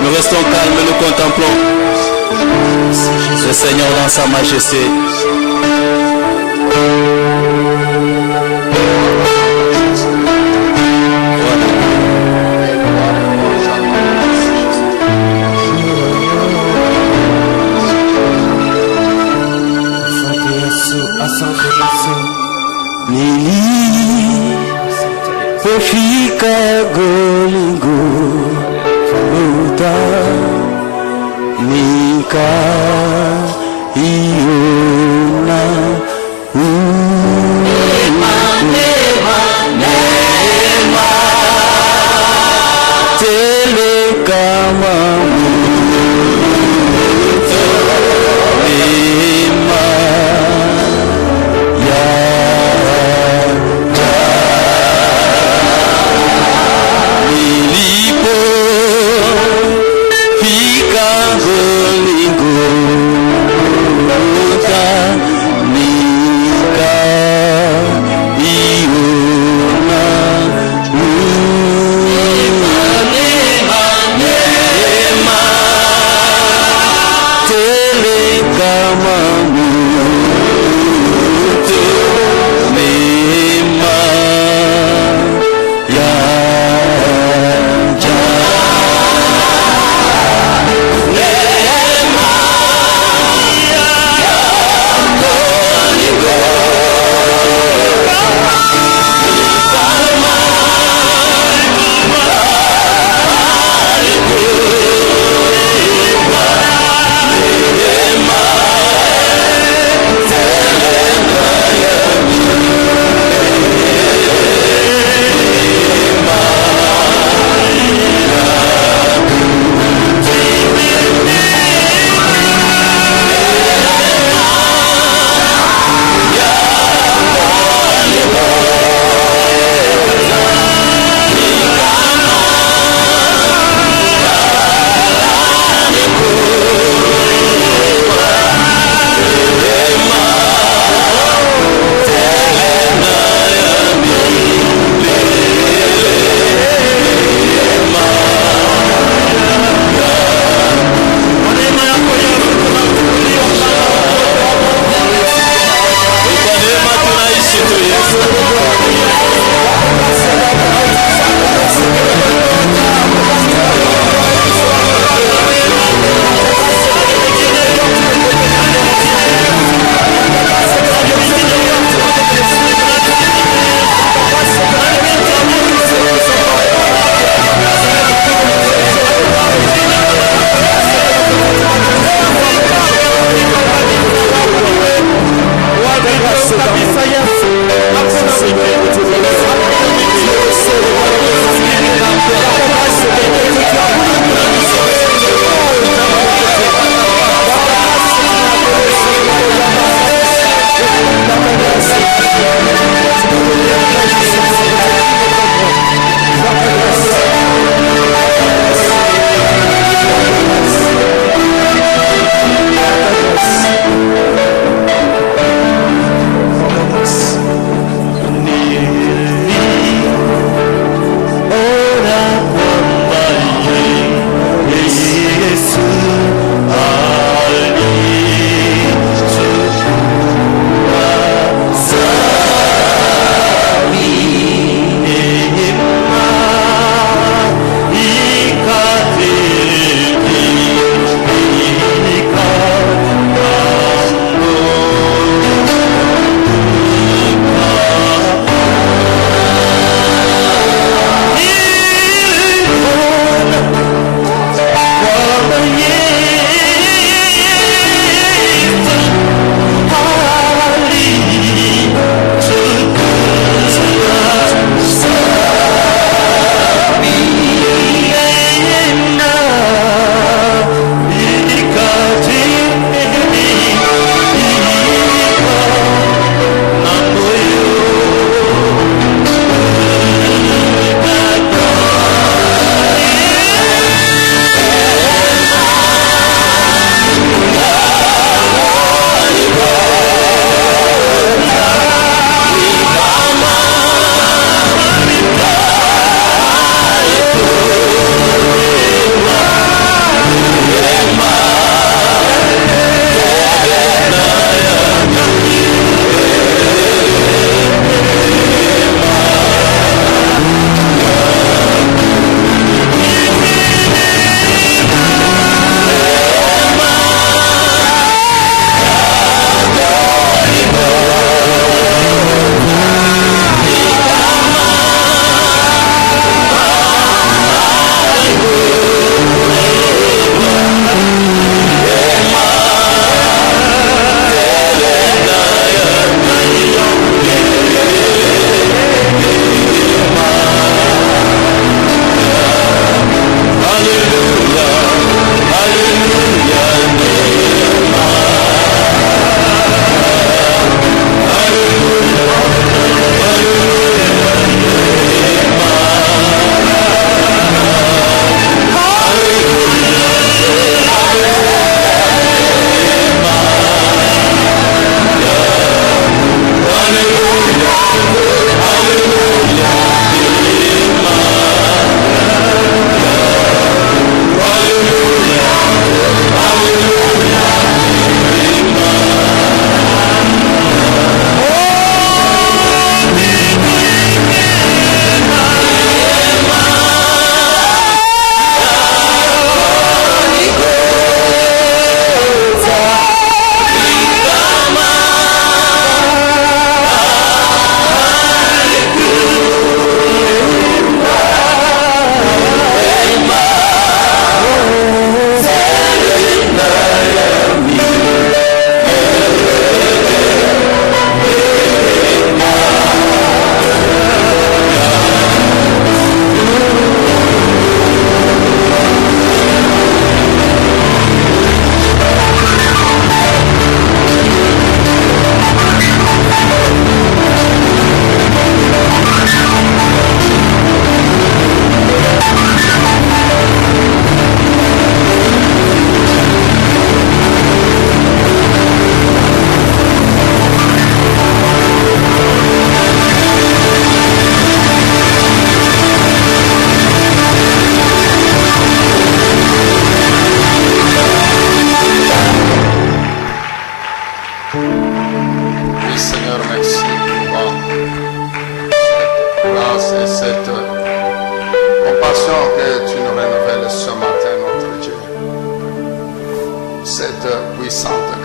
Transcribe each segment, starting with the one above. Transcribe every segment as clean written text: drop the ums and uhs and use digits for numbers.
Nous restons calmes, nous contemplons le Seigneur dans sa majesté. Pofika golingo futa nika iona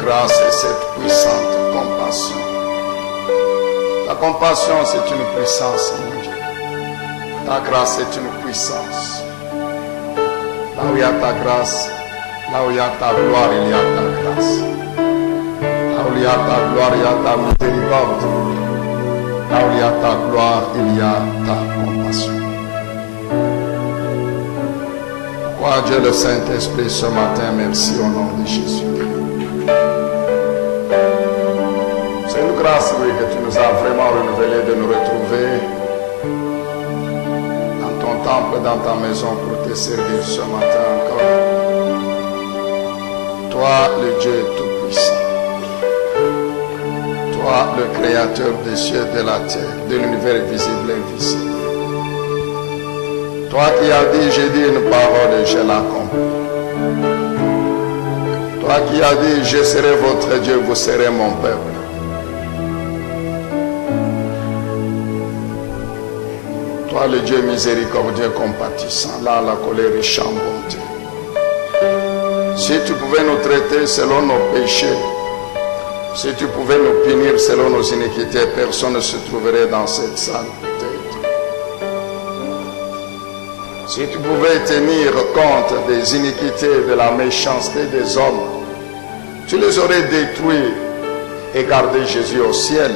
grâce et cette puissante compassion. Ta compassion, c'est une puissance, mon Dieu. Ta grâce est une puissance. Là où il y a ta grâce, là où il y a ta gloire, il y a ta grâce. Là où il y a ta gloire, il y a ta miséricorde. Là où il y a ta gloire, il y a ta compassion. Pourquoi Dieu le Saint-Esprit ce matin, merci au nom de Jésus. C'est une grâce, oui, que tu nous as vraiment renouvelé de nous retrouver dans ton temple, dans ta maison pour te servir ce matin encore. Toi, le Dieu Tout-Puissant. Toi, le Créateur des cieux et de la terre, de l'univers visible et invisible. Toi qui as dit, j'ai dit une parole et je l'accomplis. Toi qui as dit, je serai votre Dieu, vous serez mon peuple. Toi le Dieu miséricordieux, compatissant, là la colère est en bonté. Si tu pouvais nous traiter selon nos péchés, si tu pouvais nous punir selon nos iniquités, personne ne se trouverait dans cette salle peut-être. Si tu pouvais tenir compte des iniquités, de la méchanceté des hommes, tu les aurais détruits et gardé Jésus au ciel.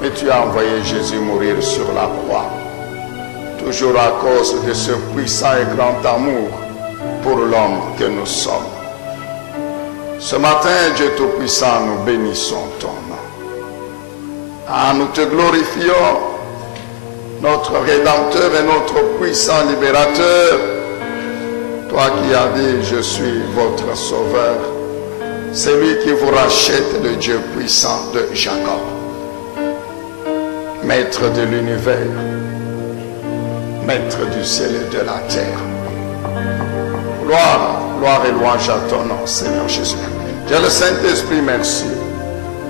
Mais tu as envoyé Jésus mourir sur la croix, toujours à cause de ce puissant et grand amour pour l'homme que nous sommes. Ce matin, Dieu Tout-Puissant, nous bénissons ton nom. Ah, nous te glorifions, notre Rédempteur et notre puissant Libérateur. Toi qui as dit, je suis votre Sauveur, celui qui vous rachète, le Dieu puissant de Jacob. Maître de l'univers, Maître du ciel et de la terre. Gloire et louange à ton nom, Seigneur Jésus. Dieu le Saint-Esprit, merci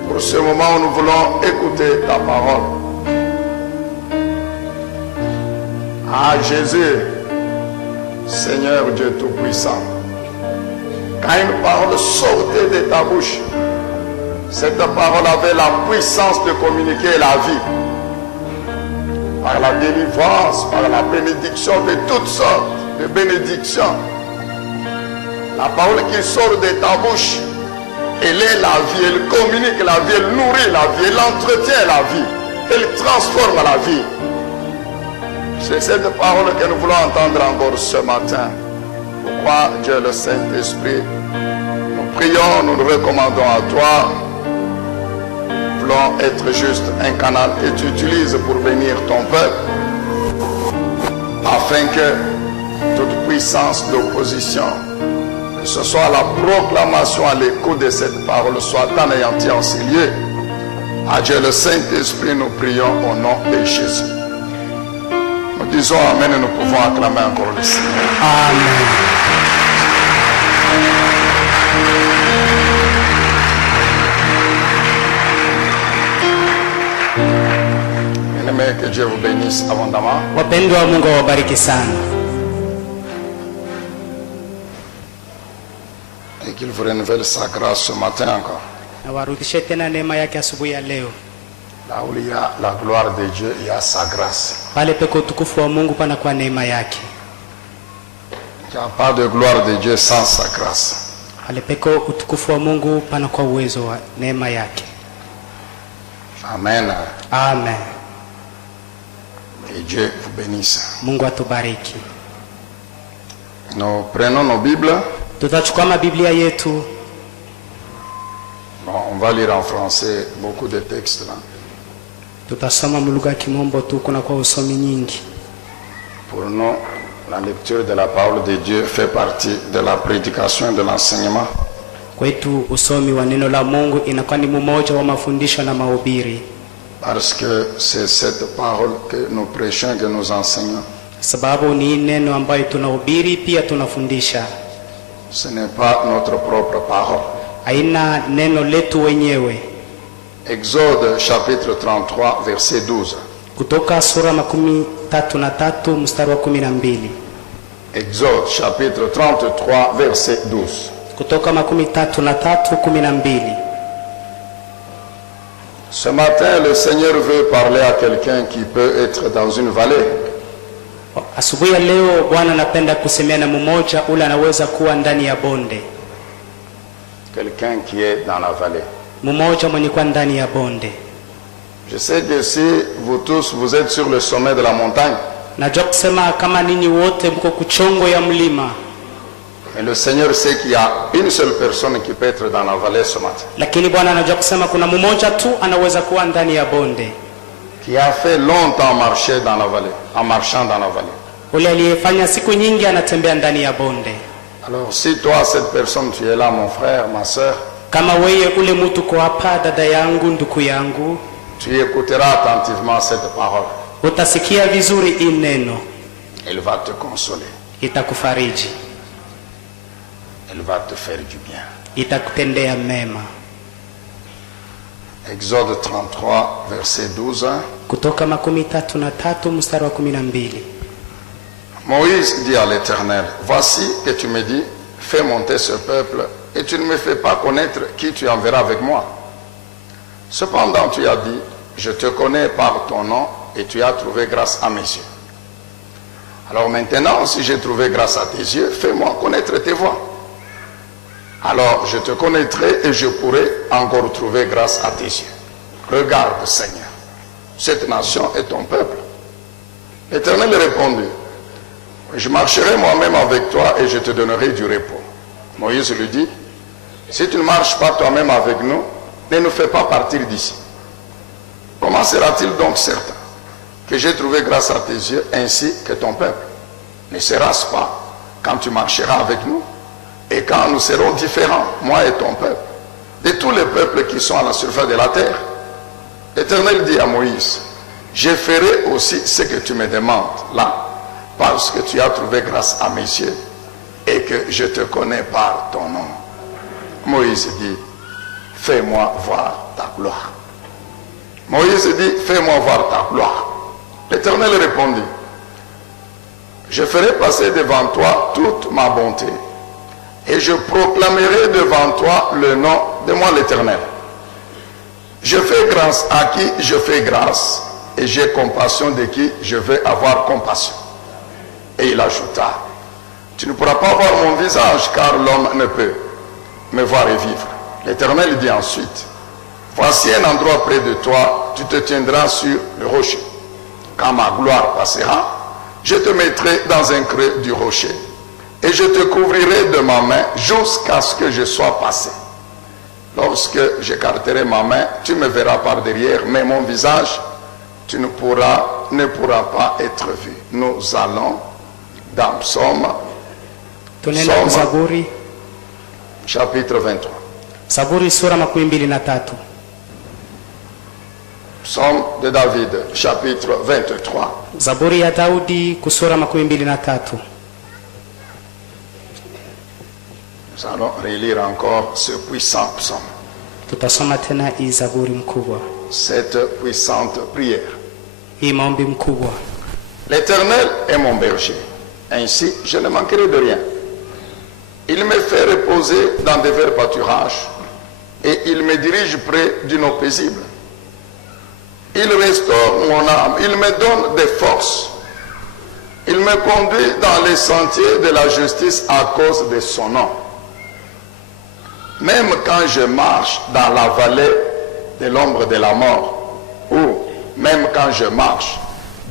pour ce moment où nous voulons écouter ta parole. Ah Jésus, Seigneur Dieu Tout-Puissant, quand une parole sortait de ta bouche, cette parole avait la puissance de communiquer la vie. Par la délivrance, par la bénédiction de toutes sortes de bénédictions. La parole qui sort de ta bouche, elle est la vie, elle communique la vie, elle nourrit la vie, elle entretient la vie, elle transforme la vie. C'est cette parole que nous voulons entendre encore ce matin. Pourquoi Dieu le Saint-Esprit, nous prions, nous nous recommandons à toi. Nous voulons être juste un canal que tu utilises pour bénir ton peuple, afin que toute puissance d'opposition, que ce soit la proclamation à l'écho de cette parole, soit anéantie en ces lieux. À Dieu le Saint-Esprit, nous prions au nom de Jésus. Nous disons Amen et nous pouvons acclamer encore le Seigneur. Amen. Que Dieu vous bénisse abondamment. Wapendwa wa Mungu awabariki sana. Et qu'il vous renouvelle sa grâce ce matin encore. Na warudishe tena neema yake asubuhi ya leo. Là où il y a la gloire de Dieu, il y a sa grâce. Pale peko utukufu wa Mungu pana kwa neema yake. Il n'y a pas de gloire de Dieu sans sa grâce. Pale peko utukufu wa Mungu pana kwa uwezo wa neema yake. Amen. Amen. Et Dieu vous bénisse. Mungu atubariki. Nous prenons nos Bibles. Tutachukua mabiblia yetu. Bon, on va lire en français beaucoup de textes là. Tutasoma lugha ya Kimombo tu, kuna kwa usomi nyingi. Pour nous, la lecture de la parole de Dieu fait partie de la prédication et de l'enseignement. Kwetu usomi wa neno la Mungu inakuwa ni mmoja wa mafundisho na mahubiri. Parce que c'est cette parole que nous prêchons, que nous enseignons. Sababu ni neno ambayo tunahubiri pia tunafundisha. Ce n'est pas notre propre parole. Haina neno letu wenyewe. Exode chapitre 33 verset 12. Kutoka sura 33 mstari wa 12. Exode chapitre 33 verset 12. Kutoka 33:12. Ce matin, le Seigneur veut parler à quelqu'un qui peut être dans une vallée. Asubuhi ya leo Bwana anapenda kusemea na mmoja ule anaweza kuwa ndani ya bonde. Quelqu'un qui est dans la vallée. Mmoja mwenye kuwa ndani ya bonde. Je sais que si vous tous vous êtes sur le sommet de la montagne. Najua kusema kama ninyi wote mko kuchongo ya mlima. Mais le Seigneur sait qu'il y a une seule personne qui peut être dans la vallée ce matin. Lakini Bwana anajua kusema kuna mmoja tu anaweza kuwa ndani ya bonde. Qui a fait longtemps marcher dans la vallée, en marchant dans la vallée. Ule aliyefanya siku nyingi anatembea ndani ya bonde. Alors si toi, cette personne, tu es là, mon frère, ma soeur. Kama wewe ule mtu kwa hapa, dada yangu, ndugu yangu, tu écouteras attentivement cette parole. Utasikia vizuri hii neno. Elle va te consoler. Itakufariji. Elle va te faire du bien. Itakutendea mema. Exode 33 verset 12. Kutoka 33 mstari wa 12. Moïse dit à l'Éternel, voici que tu me dis, fais monter ce peuple et tu ne me fais pas connaître qui tu enverras avec moi. Cependant tu as dit, je te connais par ton nom et tu as trouvé grâce à mes yeux. Alors maintenant, si j'ai trouvé grâce à tes yeux, fais-moi connaître tes voies. Alors je te connaîtrai et je pourrai encore trouver grâce à tes yeux. Regarde, Seigneur, cette nation est ton peuple. L'Éternel répondit, je marcherai moi-même avec toi et je te donnerai du repos. Moïse lui dit, si tu ne marches pas toi-même avec nous, ne nous fais pas partir d'ici. Comment sera-t-il donc certain que j'ai trouvé grâce à tes yeux ainsi que ton peuple? Ne sera-ce pas quand tu marcheras avec nous et quand nous serons différents, moi et ton peuple, de tous les peuples qui sont à la surface de la terre? L'Éternel dit à Moïse, je ferai aussi ce que tu me demandes là, parce que tu as trouvé grâce à mes yeux et que je te connais par ton nom. Moïse dit, fais-moi voir ta gloire. Moïse dit, fais-moi voir ta gloire. L'Éternel répondit, je ferai passer devant toi toute ma bonté et je proclamerai devant toi le nom de moi l'Éternel. Je fais grâce à qui je fais grâce et j'ai compassion de qui je vais avoir compassion. Et il ajouta, tu ne pourras pas voir mon visage car l'homme ne peut me voir et vivre. L'Éternel dit ensuite, voici un endroit près de toi, tu te tiendras sur le rocher. Quand ma gloire passera, je te mettrai dans un creux du rocher et je te couvrirai de ma main jusqu'à ce que je sois passé. Lorsque j'écarterai ma main, tu me verras par derrière, mais mon visage, tu ne pourras pas être vu. Nous allons dans Psaume chapitre 23. Zaburi sura 23. Psaume de David, chapitre 23. Zaburi ya Daudi kusura 23. Nous allons relire encore ce puissant psaume. Tutasoma tena hii zaburi mkubwa. Cette puissante prière. Hii maombi mkubwa. L'Éternel est mon berger. Ainsi, je ne manquerai de rien. Il me fait reposer dans de verts pâturages et il me dirige près d'une eau paisible. Il restaure mon âme, il me donne des forces. Il me conduit dans les sentiers de la justice à cause de son nom. Même quand je marche dans la vallée de l'ombre de la mort, ou même quand je marche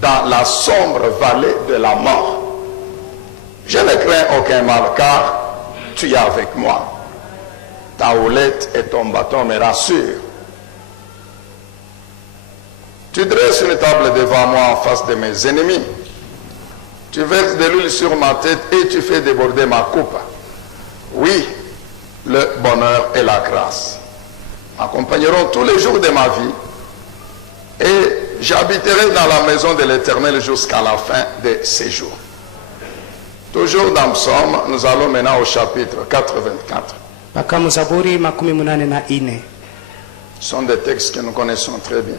dans la sombre vallée de la mort, je ne crains aucun mal car tu es avec moi. Ta houlette et ton bâton me rassurent. Tu dresses une table devant moi en face de mes ennemis. Tu verses de l'huile sur ma tête et tu fais déborder ma coupe. Oui, le bonheur et la grâce m'accompagneront tous les jours de ma vie et j'habiterai dans la maison de l'Éternel jusqu'à la fin de ces jours. Toujours dans Psaume, nous allons maintenant au chapitre 84. Ce sont des textes que nous connaissons très bien.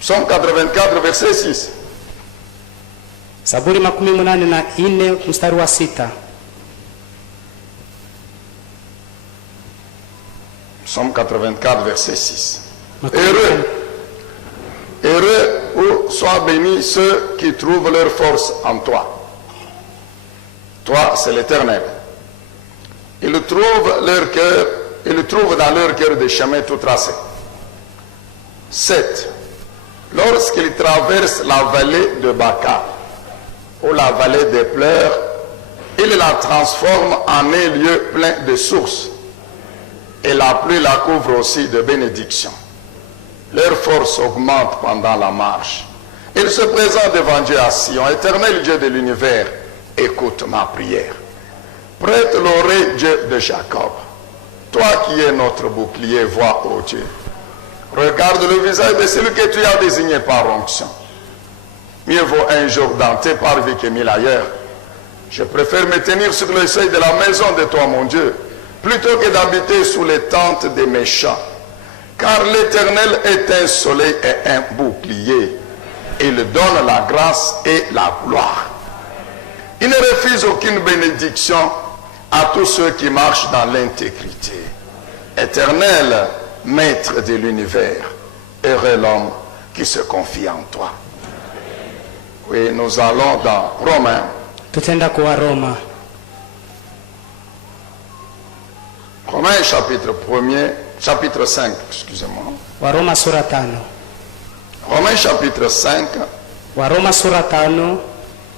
Psaume 84, verset 6. Zaburi 84 mstari wa 6. Psaume 84, verset 6. Heureux ou soient bénis ceux qui trouvent leur force en toi. Toi, c'est l'Éternel. Ils trouvent dans leur cœur des chemins tout tracés. 7. Lorsqu'ils traversent la vallée de Baca, ou la vallée des pleurs, ils la transforment en un lieu plein de sources. Et la pluie la couvre aussi de bénédictions. Leur force augmente pendant la marche. Ils se présentent devant Dieu à Sion. Éternel Dieu de l'univers, écoute ma prière. Prête l'oreille, Dieu de Jacob. Toi qui es notre bouclier, vois, ô Dieu. Regarde le visage de celui que tu as désigné par onction. Mieux vaut un jour dans tes parvis que 1000 ailleurs. Je préfère me tenir sur le seuil de la maison de toi, mon Dieu, plutôt que d'habiter sous les tentes des méchants. Car l'Éternel est un soleil et un bouclier. Il donne la grâce et la gloire. Il ne refuse aucune bénédiction à tous ceux qui marchent dans l'intégrité. Éternel, Maître de l'univers, heureux l'homme qui se confie en toi. Oui, nous allons dans Romains. Tutenda kwa Roma. Romains chapitre 5, excusez-moi. Waroma sura 5. Romains chapitre 5. Waroma sura 5.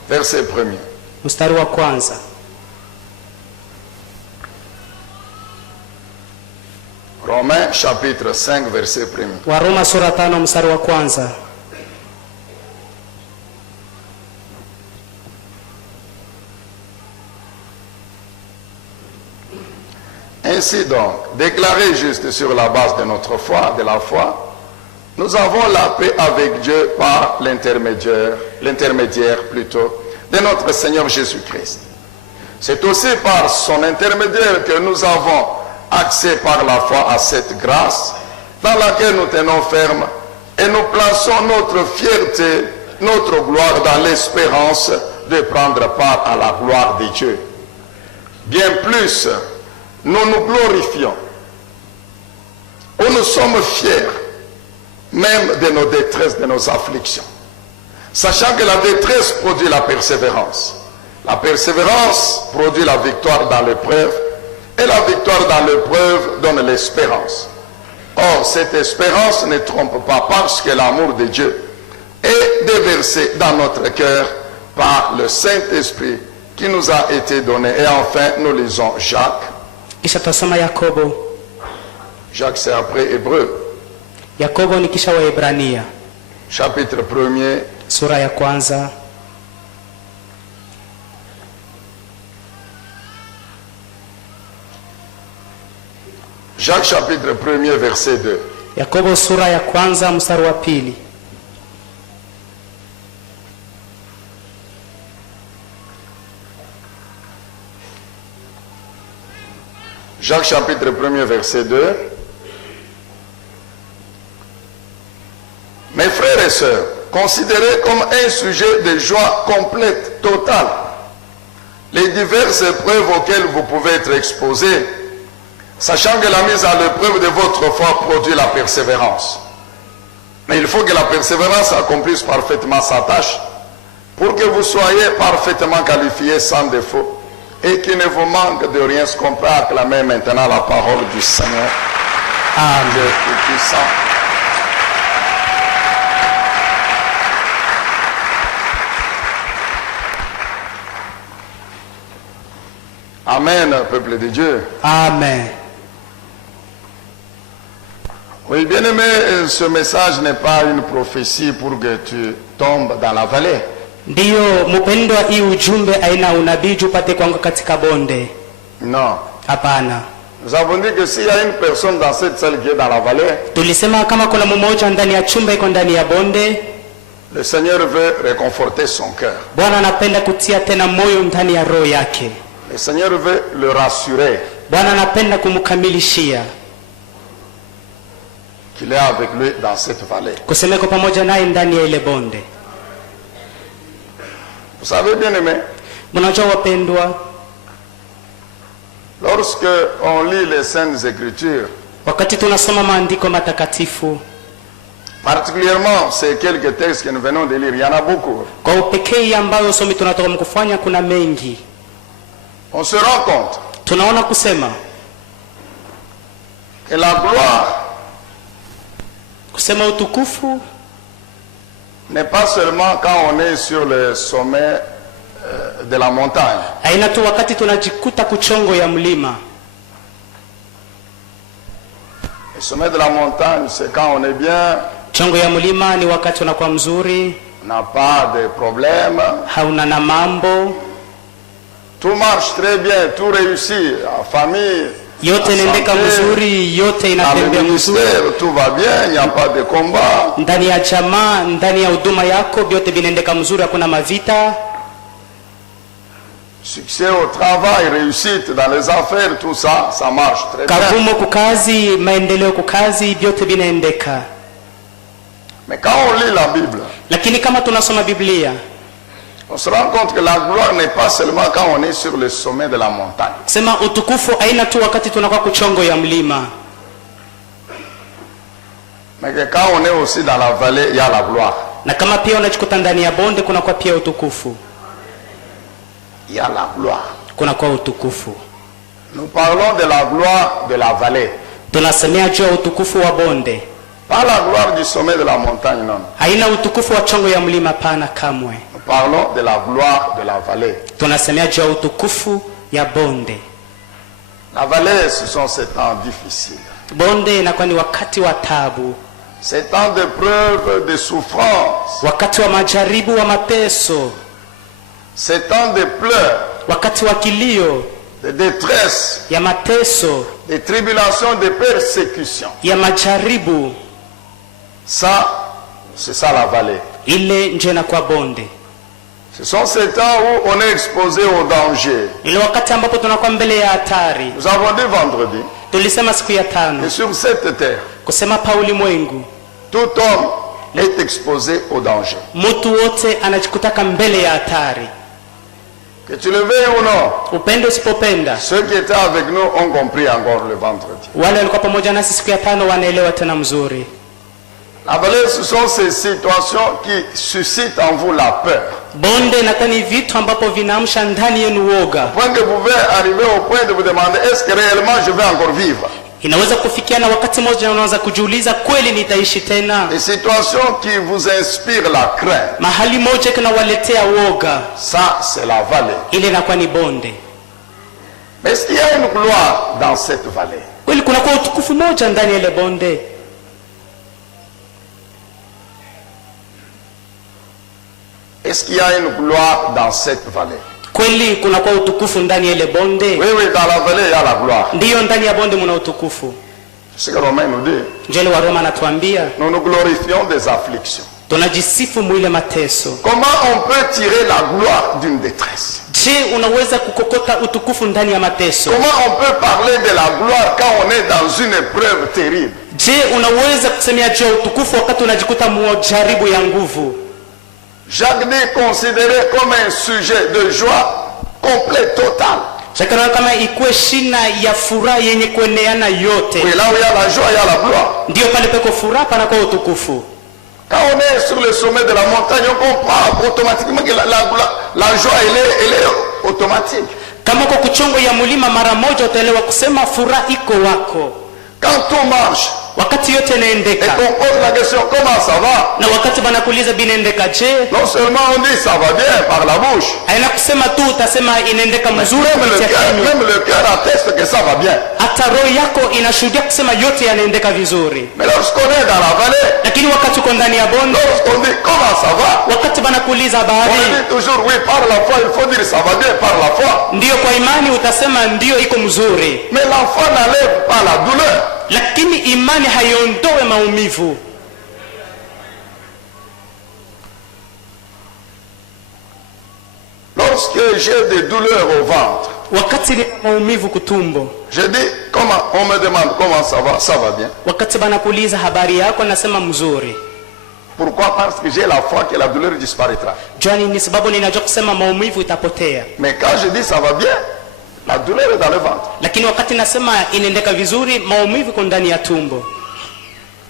Verset 1. Mstari wa kwanza. Romains chapitre 5 verset 1. Waroma sura 5 mstari wa kwanza. Ainsi donc, déclaré juste sur la base de notre foi, de la foi, nous avons la paix avec Dieu par l'intermédiaire plutôt de notre Seigneur Jésus-Christ. C'est aussi par son intermédiaire que nous avons accès par la foi à cette grâce dans laquelle nous tenons ferme et nous plaçons notre fierté, notre gloire dans l'espérance de prendre part à la gloire de Dieu. Bien plus, nous nous glorifions, ou nous sommes fiers même de nos détresses, de nos afflictions, sachant que la détresse produit la persévérance. La persévérance produit la victoire dans l'épreuve, et la victoire dans l'épreuve donne l'espérance. Or, cette espérance ne trompe pas parce que l'amour de Dieu est déversé dans notre cœur par le Saint-Esprit qui nous a été donné. Et enfin, nous lisons Jacques. Kisha tutasoma Yakobo. Jacques, c'est après Hébreu. Yakobo ni kisha Waebrania. Chapitre 1er. Sura ya kwanza. Jacques chapitre 1er verset 2. Yakobo sura ya kwanza mstari wa pili. Jacques chapitre 1er verset 2. Mes frères et sœurs, considérez comme un sujet de joie complète, totale, les diverses épreuves auxquelles vous pouvez être exposés, sachant que la mise à l'épreuve de votre foi produit la persévérance. Mais il faut que la persévérance accomplisse parfaitement sa tâche pour que vous soyez parfaitement qualifiés sans défaut et qu'il ne vous manque de rien. Ce qu'on peut acclamer maintenant la parole du Seigneur. Amen. Dieu tout-puissant. Amen, peuple de Dieu. Amen. Oui, bien aimé, ce message n'est pas une prophétie pour que tu tombes dans la vallée. Ndiyo mpendwa, hii ujumbe aina unabii upate kwangu katika bonde. Non. Hapana. Nous avons dit que s'il y a une personne dans cette salle qui est dans la vallée, Tulisema kama kuna mmoja ndani ya chumba iko ndani ya bonde, le Seigneur veut réconforter son cœur. Bwana anapenda kutia tena moyo ndani ya roho yake. Le Seigneur veut le rassurer. Bwana anapenda kumkamilishia. qu'il est avec lui dans cette vallée. kusema iko pamoja naye ndani ya ile bonde. Vous savez, bien aimé, Mnajua wapendwa, lorsque on lit les Saintes Écritures, wakati tunasoma maandiko matakatifu, particulièrement ces quelques textes que nous venons de lire, il y en a beaucoup. kwa upekee ambayo usomi tunatoka mkufanya, kuna mengi. On se rend compte Tunaona kusema que la gloire kusema utukufu n'est pas seulement quand on est sur le sommet de la montagne. haina tu wakati tunajikuta kuchongo ya mlima. Le sommet de la montagne, c'est quand on est bien, Chongo ya mlima ni wakati unakuwa mzuri, on n'a pas de problème, hauna na mambo, tout marche très bien, tout réussit, en famille, yote en inaendeka santé, mzuri, yote dans le inatembea mzuri, ministère, tout va bien, il n'y a pas de combat. ndani ya jamaa, ndani ya huduma yako vyote vinaendeka mzuri, hakuna mavita. Succès au travail, réussite dans les affaires, tout ça, ça marche très bien. Kavumo kukazi, maendeleo kukazi, vyote vinaendeka. Mais quand on lit la Bible, Lakini kama tunasoma Biblia, on se rend compte que la gloire n'est pas seulement quand on est sur le sommet de la montagne. sema utukufu haina tu wakati tunakuwa kuchongo ya mlima, Mais que quand on est aussi dans la vallée, il y a la gloire. na kama pia unajikuta ndani ya bonde kunakuwa pia utukufu, Il y a la gloire. kunakuwa utukufu. Nous parlons de la gloire de la vallée. Tunasemea juu ya utukufu wa bonde, Pas la gloire du sommet de la montagne, non. haina utukufu wa chongo ya mlima, pana kamwe. Nous parlons de la gloire de la vallée. Tunasemea juu ya utukufu ya bonde. La vallée, ce sont ces temps difficiles. Bonde inakuwa ni wakati wa tabu, Ces temps de preuve, de souffrance. wakati wa majaribu, wa mateso, Ces temps de pleurs, wakati wa kilio, de détresse, ya mateso, de tribulations, de persécutions. ya majaribu. Ça, c'est ça la vallée. Ile nje inakuwa bonde. Ce sont ces temps où on est exposé au danger. Ile wakati ambapo tunakuwa mbele ya hatari. Nous avons dit vendredi, Tulisema siku ya tano et sur cette terre, kusema pa ulimwengu, tout homme est exposé au danger. mtu wote anajikutaka mbele ya hatari, Que tu le veuilles ou non, upende usipopenda. ceux qui étaient avec nous ont compris encore le vendredi. Wale walikuwa pamoja nasi siku ya tano wanaelewa tena mzuri. La vallée, ce sont ces situations qui suscitent en vous la peur. Bonde inakuwa ni vitu ambapo vinaamsha ndani yenu woga. Point que vous pouvez arriver au point de vous demander, est-ce que réellement je vais encore vivre? Inaweza kufikia na wakati mmoja unaanza kujiuliza, kweli nitaishi tena? Des situations qui vous inspirent la crainte. Mahali moja kinawaletea woga, Ça, c'est la vallée. ile inakuwa ni bonde. Mais est-ce qu'il y a une gloire dans cette vallée? Kweli kunakuwa utukufu moja ndani ya ile bonde. Est-ce qu'il y a une gloire dans cette vallée? Kweli kunakuwa utukufu ndani ya ile bonde. Oui, oui, dans la vallée, il y a la gloire. Ndiyo, ndani ya bonde muna utukufu. C'est ce que Romain nous dit. Njele wa Roma anatuambia Nous nous glorifions des afflictions. tunajisifu mwile mateso. Comment on peut tirer la gloire d'une détresse? Je, unaweza kukokota utukufu ndani ya mateso? Comment on peut parler de la gloire quand on est dans une épreuve terrible? Je, unaweza kusemea juu ya utukufu wakati unajikuta muojaribu ya nguvu? Jacques dit considéré comme un sujet de joie complète, totale. Shakara kama ikuwe shina ya furaha yenye kueneana yote. Oui, là où il y a la joie, il y a la gloire. Ndio pale peko furaha panakuwa utukufu. Quand on est sur le sommet de la montagne, on comprend automatiquement que la joie, elle est automatique. Kama uko kuchongo ya mulima, mara moja utaelewa kusema furaha iko wako. Quand tout marche, Wakati yote et inaendeka, qu'on pose la question, comment ça va? na wakati banakuuliza binaendeka je, Non seulement on dit ça va bien par la bouche, haina kusema tu utasema inaendeka mzuri kupitia kinywa. même le cœur atteste que ça va bien. Hata roho yako inashuhudia kusema yote yanaendeka vizuri. Mais lorsqu'on est dans la vallée, Lakini wakati uko ndani ya bonde, lorsqu'on dit comment ça va, wakati banakuuliza on habari, dit toujours oui par la foi, il faut dire ça va bien par la foi. ndio kwa imani utasema ndio iko mzuri. Mais l'enfant n'enlève pas la douleur. Lakini imani haiondoe maumivu. Lorsque j'ai des douleurs au ventre, wakati ni maumivu kutumbo. Je dis, comment, on me demande comment ça va bien. Wakati banakuuliza habari yako, nasema mzuri. Pourquoi? Parce que j'ai la foi que la douleur disparaîtra. Jani ni sababu ninajua kusema maumivu itapotea. Mais quand je dis ça va bien, la douleur est dans le ventre. Lakini wakati nasema inaendeka vizuri, maumivu iko ndani ya tumbo.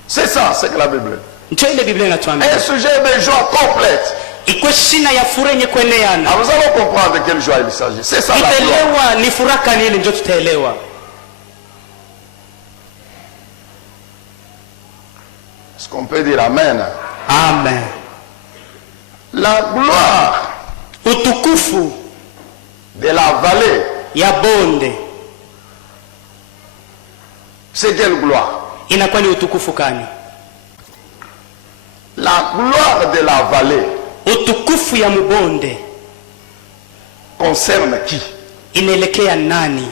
C'est ça, c'est que la Bible. Ndio ile Biblia inatuambia. Un sujet de joie complète. Iko shina ya furaha yenye kueneana. Alors nous allons comprendre de quelle joie il s'agit. C'est ça la joie. Tutaelewa ni furaha nini, ndio tutaelewa. Est-ce qu'on peut dire amen? Amen. La gloire Utukufu de la vallée, ya bonde. c'est quelle gloire? Inakuwa ni utukufu kani? La gloire de la vallée Utukufu ya mbonde concerne qui? inaelekea nani?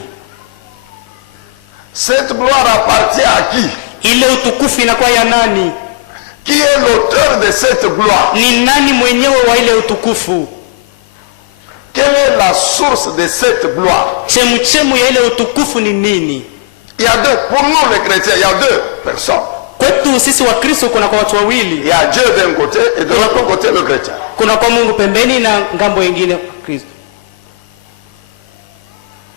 Cette gloire appartient à qui? Ile utukufu inakuwa ya nani? Qui est l'auteur de cette gloire? Ni nani mwenyewe wa ile utukufu? Quelle est la source de cette gloire? Chemuchemu ya ile utukufu ni nini? Il y a deux, pour nous les chrétiens, il y a deux personnes. Kwetu sisi wa Kristo kuna kwa watu Il wawili. y a Dieu d'un côté et de l'autre côté le chrétien. Kuna kwa Mungu pembeni na ngambo nyingine Kristo.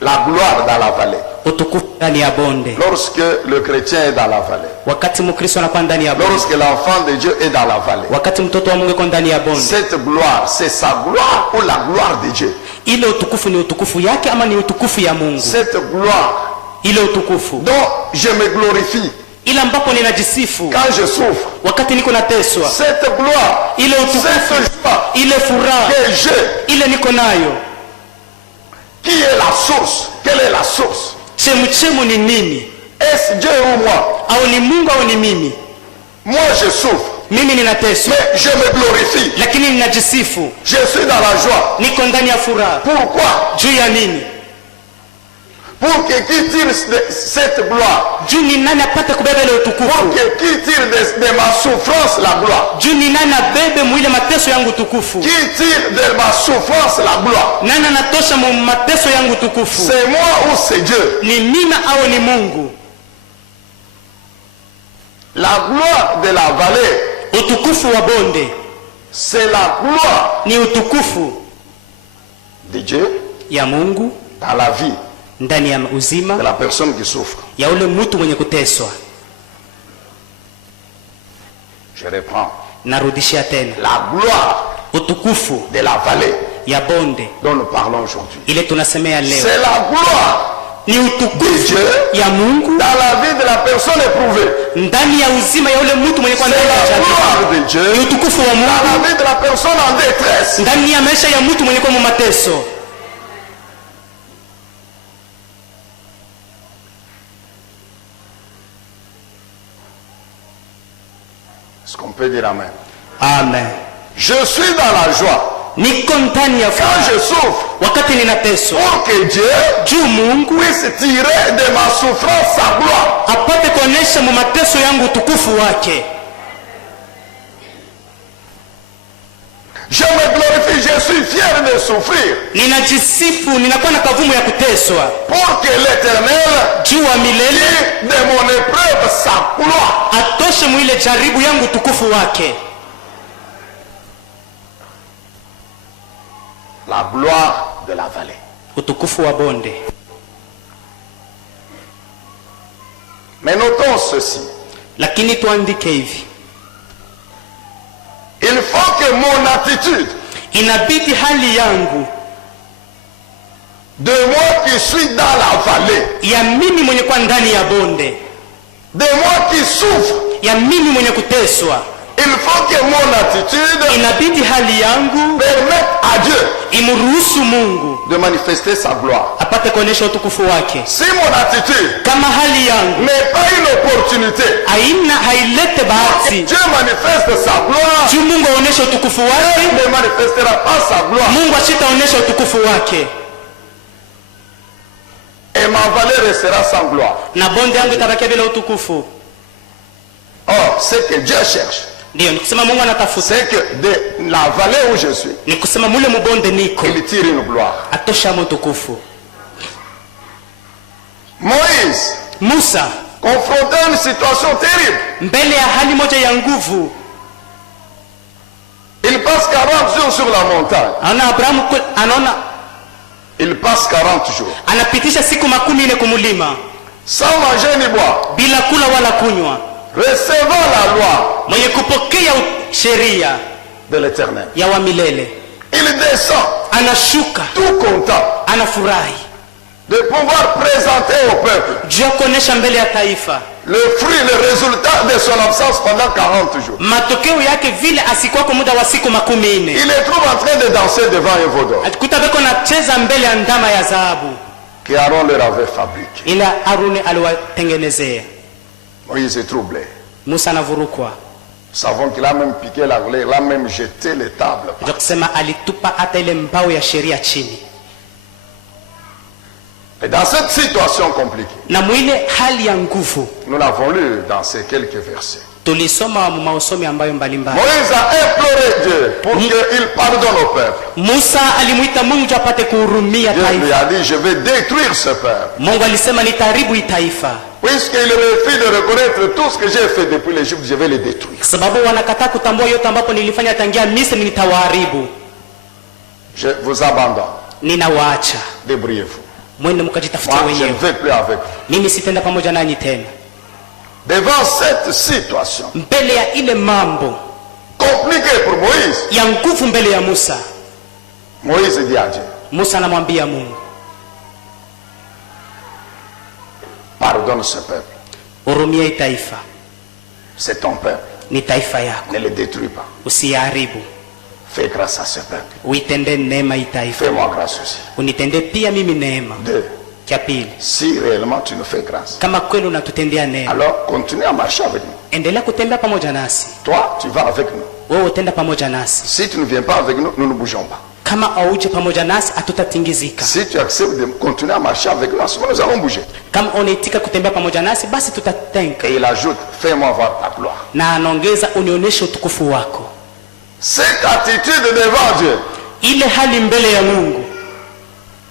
La gloire dans la vallée. Utukufu ndani ya bonde. Lorsque le chrétien est dans la vallée. Wakati Mkristo anakuwa ndani ya bonde. Lorsque l'enfant de Dieu est dans la vallée. Wakati mtoto wa Mungu yuko ndani ya bonde. Cette gloire, c'est sa gloire ou la gloire de Dieu? Ile utukufu ni utukufu yake ama ni utukufu ya Mungu? Cette gloire Ile utukufu dont je me glorifie ile ambapo ninajisifu quand je souffre. wakati niko nateswa. Cette gloire, Ile cette utukufu, joie ile furaha que j'ai, ile niko nayo. qui est la source? Quelle est la source? Chemuchemu ni nini? Est-ce Dieu ou moi? Au ni Mungu au ni mimi? Moi je souffre, Mimi ninateswa mais je me glorifie. lakini ninajisifu. Je suis dans la joie. Niko ndani ya furaha. Pourquoi? Juu ya nini? Pour que qui tire de cette gloire? Juu ni nani apate kubeba ile Pour utukufu? que qui tire de ma souffrance la gloire? Juu ni nani abebe mwile mateso yangu tukufu? Qui tire de ma souffrance la gloire? Nani anatosha mu mateso yangu tukufu? C'est moi ou c'est Dieu? Ni mimi au ni Mungu? La gloire de la vallée, Utukufu wa bonde c'est la gloire ni utukufu de Dieu ya Mungu dans la vie ndani ya de uzima la personne qui souffre. ya ule mtu mwenye kuteswa. Je reprends. Narudishia tena, La gloire utukufu de la vallée ya bonde dont nous parlons aujourd'hui. ile tunasemea leo C'est la gloire ni de utukufu Dieu ya Mungu dans la vie de la personne éprouvée. ndani ya uzima ya ule mtu mwenye kwa C'est ndani ya la jamii. gloire de Ni Dieu utukufu wa dans Mungu la vie de la personne en détresse. ndani ya maisha ya mtu mwenye kwa mateso. Est-ce qu'on peut dire amen? Amen. Je suis dans la joie Niko ndani ya quand furaha je souffre wakati ninateswa, pour que Dieu juu Mungu puisse tirer de ma souffrance sa gloire. apate kuonesha mu mateso yangu utukufu wake. Je me glorifie, je suis fier de souffrir Ninajisifu, ninakuwa na kavumu ya kuteswa pour que l'Éternel juu wa milele tire de mon épreuve sa gloire. atoshe mwile jaribu yangu utukufu wake. La gloire de la vallée. Utukufu wa bonde. Mais notons ceci. Lakini tuandike hivi, Il faut que mon attitude inabidi hali yangu de moi qui suis dans la vallée, ya mimi mwenye kwa ndani ya bonde, de moi qui souffre, ya mimi mwenye kuteswa, il faut que mon attitude inabidi hali yangu permette à Dieu imruhusu Mungu de manifester sa gloire. apate kuonesha utukufu wake. Si mon attitude Kama hali yangu n'est pas une opportunité, hailete bahati Dieu manifeste sa gloire, juu Mungu aoneshe utukufu wake, il ne manifestera pas sa gloire. Mungu asitaonesha utukufu wake Et ma vallée restera sans gloire. na bonde yangu itabakia bila utukufu. Or, ce que Dieu cherche, Ndio ni kusema Mungu anatafuta, c'est que de la vallée où je suis, ni kusema mule mubonde niko il tire une gloire. atosha utukufu. Moïse, Musa confronté à une situation terrible, mbele ya hali moja ya nguvu, il passe 40 jours sur la montagne. Il passe 40 jours. Anapitisha siku 40 kumulima sans manger ni boire, bila kula wala kunywa, recevant la loi, mwenye kupokea sheria de l'Éternel. ya wa milele. Il descend, Anashuka tout content, anafurahi de pouvoir présenter au peuple juu ya kuonesha mbele ya taifa le fruit, le résultat de son absence pendant 40 jours. matokeo yake vile asikuwa kwa muda wa siku 40. Il les trouve en train de danser devant un veau d'or Atakuta beko nacheza mbele ya ndama ya dhahabu que Aaron leur avait fabriqué. ila Aruni aliwatengenezea. Moïse est troublé. Musa anavurukwa. Nous savons qu'il a même piqué la glaire, il a même jeté les tables. Ndio kusema alitupa hata ile mbao ya sheria chini. Et dans cette situation compliquée, Na mwile hali ya nguvu nous l'avons lu dans ces quelques versets. tulisoma mausomi ambayo mbalimbali. Moïse a imploré Dieu pour qu'il pardonne au peuple. Musa alimuita Mungu apate kuhurumia Dieu lui taifa. a dit, je vais détruire ce peuple. Mungu alisema nitaharibu taifa. Puisqu'il refuse de reconnaître tout ce que j'ai fait depuis l'Égypte, je vais les détruire. Sababu wanakataa kutambua yote ambapo nilifanya tangia Misri, nitawaharibu. Je vous abandonne. Ninawaacha. Débrouillez-vous. Mwende mkajitafutia Moi, je ne wenyewe. vais plus avec vous. Mimi sitenda pamoja nanyi tena. Devant cette situation Mbele ya ile mambo compliquée pour Moïse, ya nguvu mbele ya Musa, Moïse dit à Dieu, Musa anamwambia Mungu, pardonne ce peuple. hurumia taifa. C'est ton peuple. Ni taifa yako. Ne le détruis pas. Usiharibu. Fais grâce à ce peuple. Uitende neema taifa. Fais-moi grâce aussi. Unitende pia mimi neema. 2. Cha pili, Si réellement tu nous fais grâce, kama kweli unatutendea neema, alors continue à marcher avec nous. endelea kutembea pamoja nasi. Toi, tu vas avec nous. Wewe utenda pamoja nasi. Si tu ne viens pas avec nous, nous ne bougeons pas. Kama auje pamoja nasi hatutatingizika. Si tu acceptes de continuer à marcher avec nous, en ce moment nous allons bouger. Kama unaitika kutembea pamoja nasi, basi tutatenga. Et il ajoute, fais-moi voir ta gloire. Na anaongeza, unionyeshe utukufu wako. Cette attitude devant Dieu Ile hali mbele ya Mungu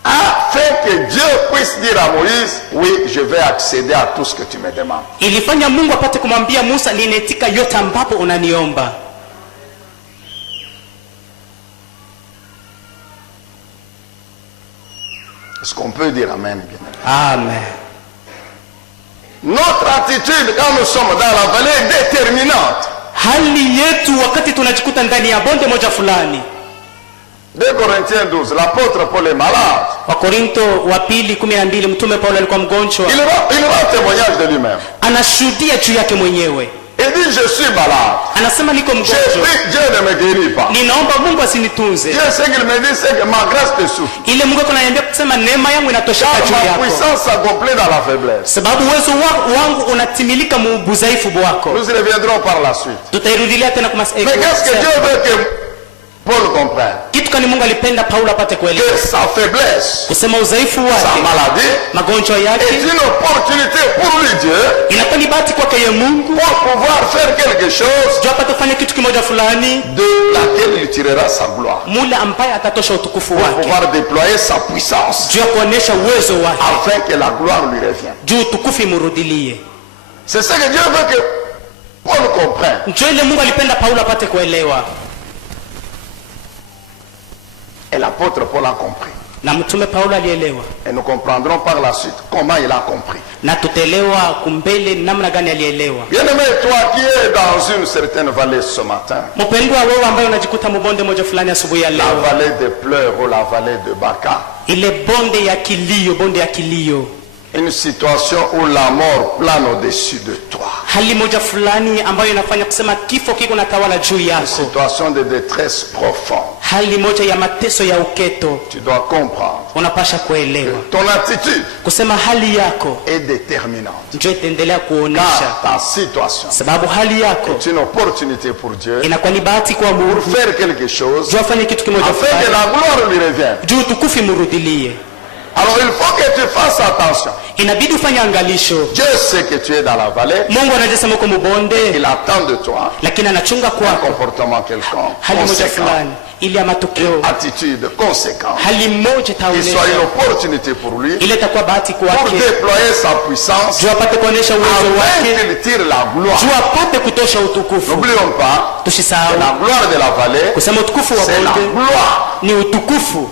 a fait que Dieu puisse dire à Moïse, oui, je vais accéder à tout ce que tu me demandes. ilifanya Mungu apate kumwambia Musa, ninaitika yote ambapo unaniomba. Est-ce qu'on peut dire amen, bien? Amen. Notre attitude quand nous sommes dans la vallée est déterminante. Hali yetu wakati tunajikuta ndani ya bonde moja fulani. 2 Corinthiens 12, l'apôtre Paul est malade. Wakorinto wa pili 12, mtume Paulo alikuwa mgonjwa. Il rend témoignage de lui-même. Anashuhudia juu yake mwenyewe. Il dit, je suis malade. Anasema niko J'ai mgonjwa. pris, Dieu ne me guérit pas. Ninaomba Mungu asinitunze. Dieu, ce qu'il me dit, c'est que ma grâce te suffit. Ile Mungu ananiambia kusema neema yangu inatosha Car juu ma yako. puissance s'accomplit dans la faiblesse. Sababu uwezo wangu unatimilika mu udhaifu wako. Nous y reviendrons par la suite. Tutairudilia tena kwa Mais qu'est-ce que Dieu veut que Paul comprenne? kitu kani Mungu alipenda Paulo apate kuelewa? Que sa faiblesse, Kusema udhaifu sa wake, maladie, magonjwa est yake une opportunité pour lui, Dieu, inakuwa ni bahati kwake yeye Mungu, pour pouvoir faire quelque chose juu apate kufanya kitu kimoja fulani de laquelle il tirera sa gloire. mule ambaye atatosha utukufu Pour wake, pouvoir déployer sa puissance juu ya kuonesha uwezo wake, afin que la gloire lui revienne. juu utukufu imurudilie. C'est ce que Dieu veut que Paul comprenne. Njoo ile Mungu alipenda Paulo apate kuelewa, Et l'apôtre Paul a compris. na mtume Paulo alielewa, Et nous comprendrons par la suite comment il a compris. na tutaelewa kumbele namna gani alielewa. Bien-aimé, toi qui es dans une certaine vallée ce matin, Mpendwa wewe ambaye unajikuta mbonde moja fulani asubuhi ya la leo, vallée de pleurs ou la vallée de Baca, ile bonde ya kilio, bonde ya kilio, une situation où la mort plane au-dessus de toi, hali moja fulani ambayo inafanya kusema kifo kiko na tawala juu une yako, situation de détresse profonde, hali moja ya mateso ya uketo, tu dois comprendre unapasha kuelewa ton attitude kusema hali yako est déterminante. ndio itaendelea kuonesha, Car ta situation sababu hali yako est une opportunité pour Dieu inakuwa ni bahati kwa pour Mungu faire quelque chose juu afanye kitu kimoja afin que fulani, la gloire lui revienne. juu utukufu imurudilie. Alors il faut que tu fasses attention. Inabidi ufanye angalisho. Dieu sait que tu es dans la vallée. Mungu anajisema uko mbonde, Il attend de toi lakini anachunga un kwako comportement quelconque, hali moja conséquent, fulani ili ya matokeo attitude conséquente hali moja qui soit taonesha une opportunité pour lui ile itakuwa bahati pour kwake déployer sa puissance juu apate kuonesha uwezo afin wake qu'il tire la gloire. juu apate kutosha utukufu. N'oublions pas, Tusisahau la gloire de la vallée, kusema utukufu wa c'est la bonde gloire ni utukufu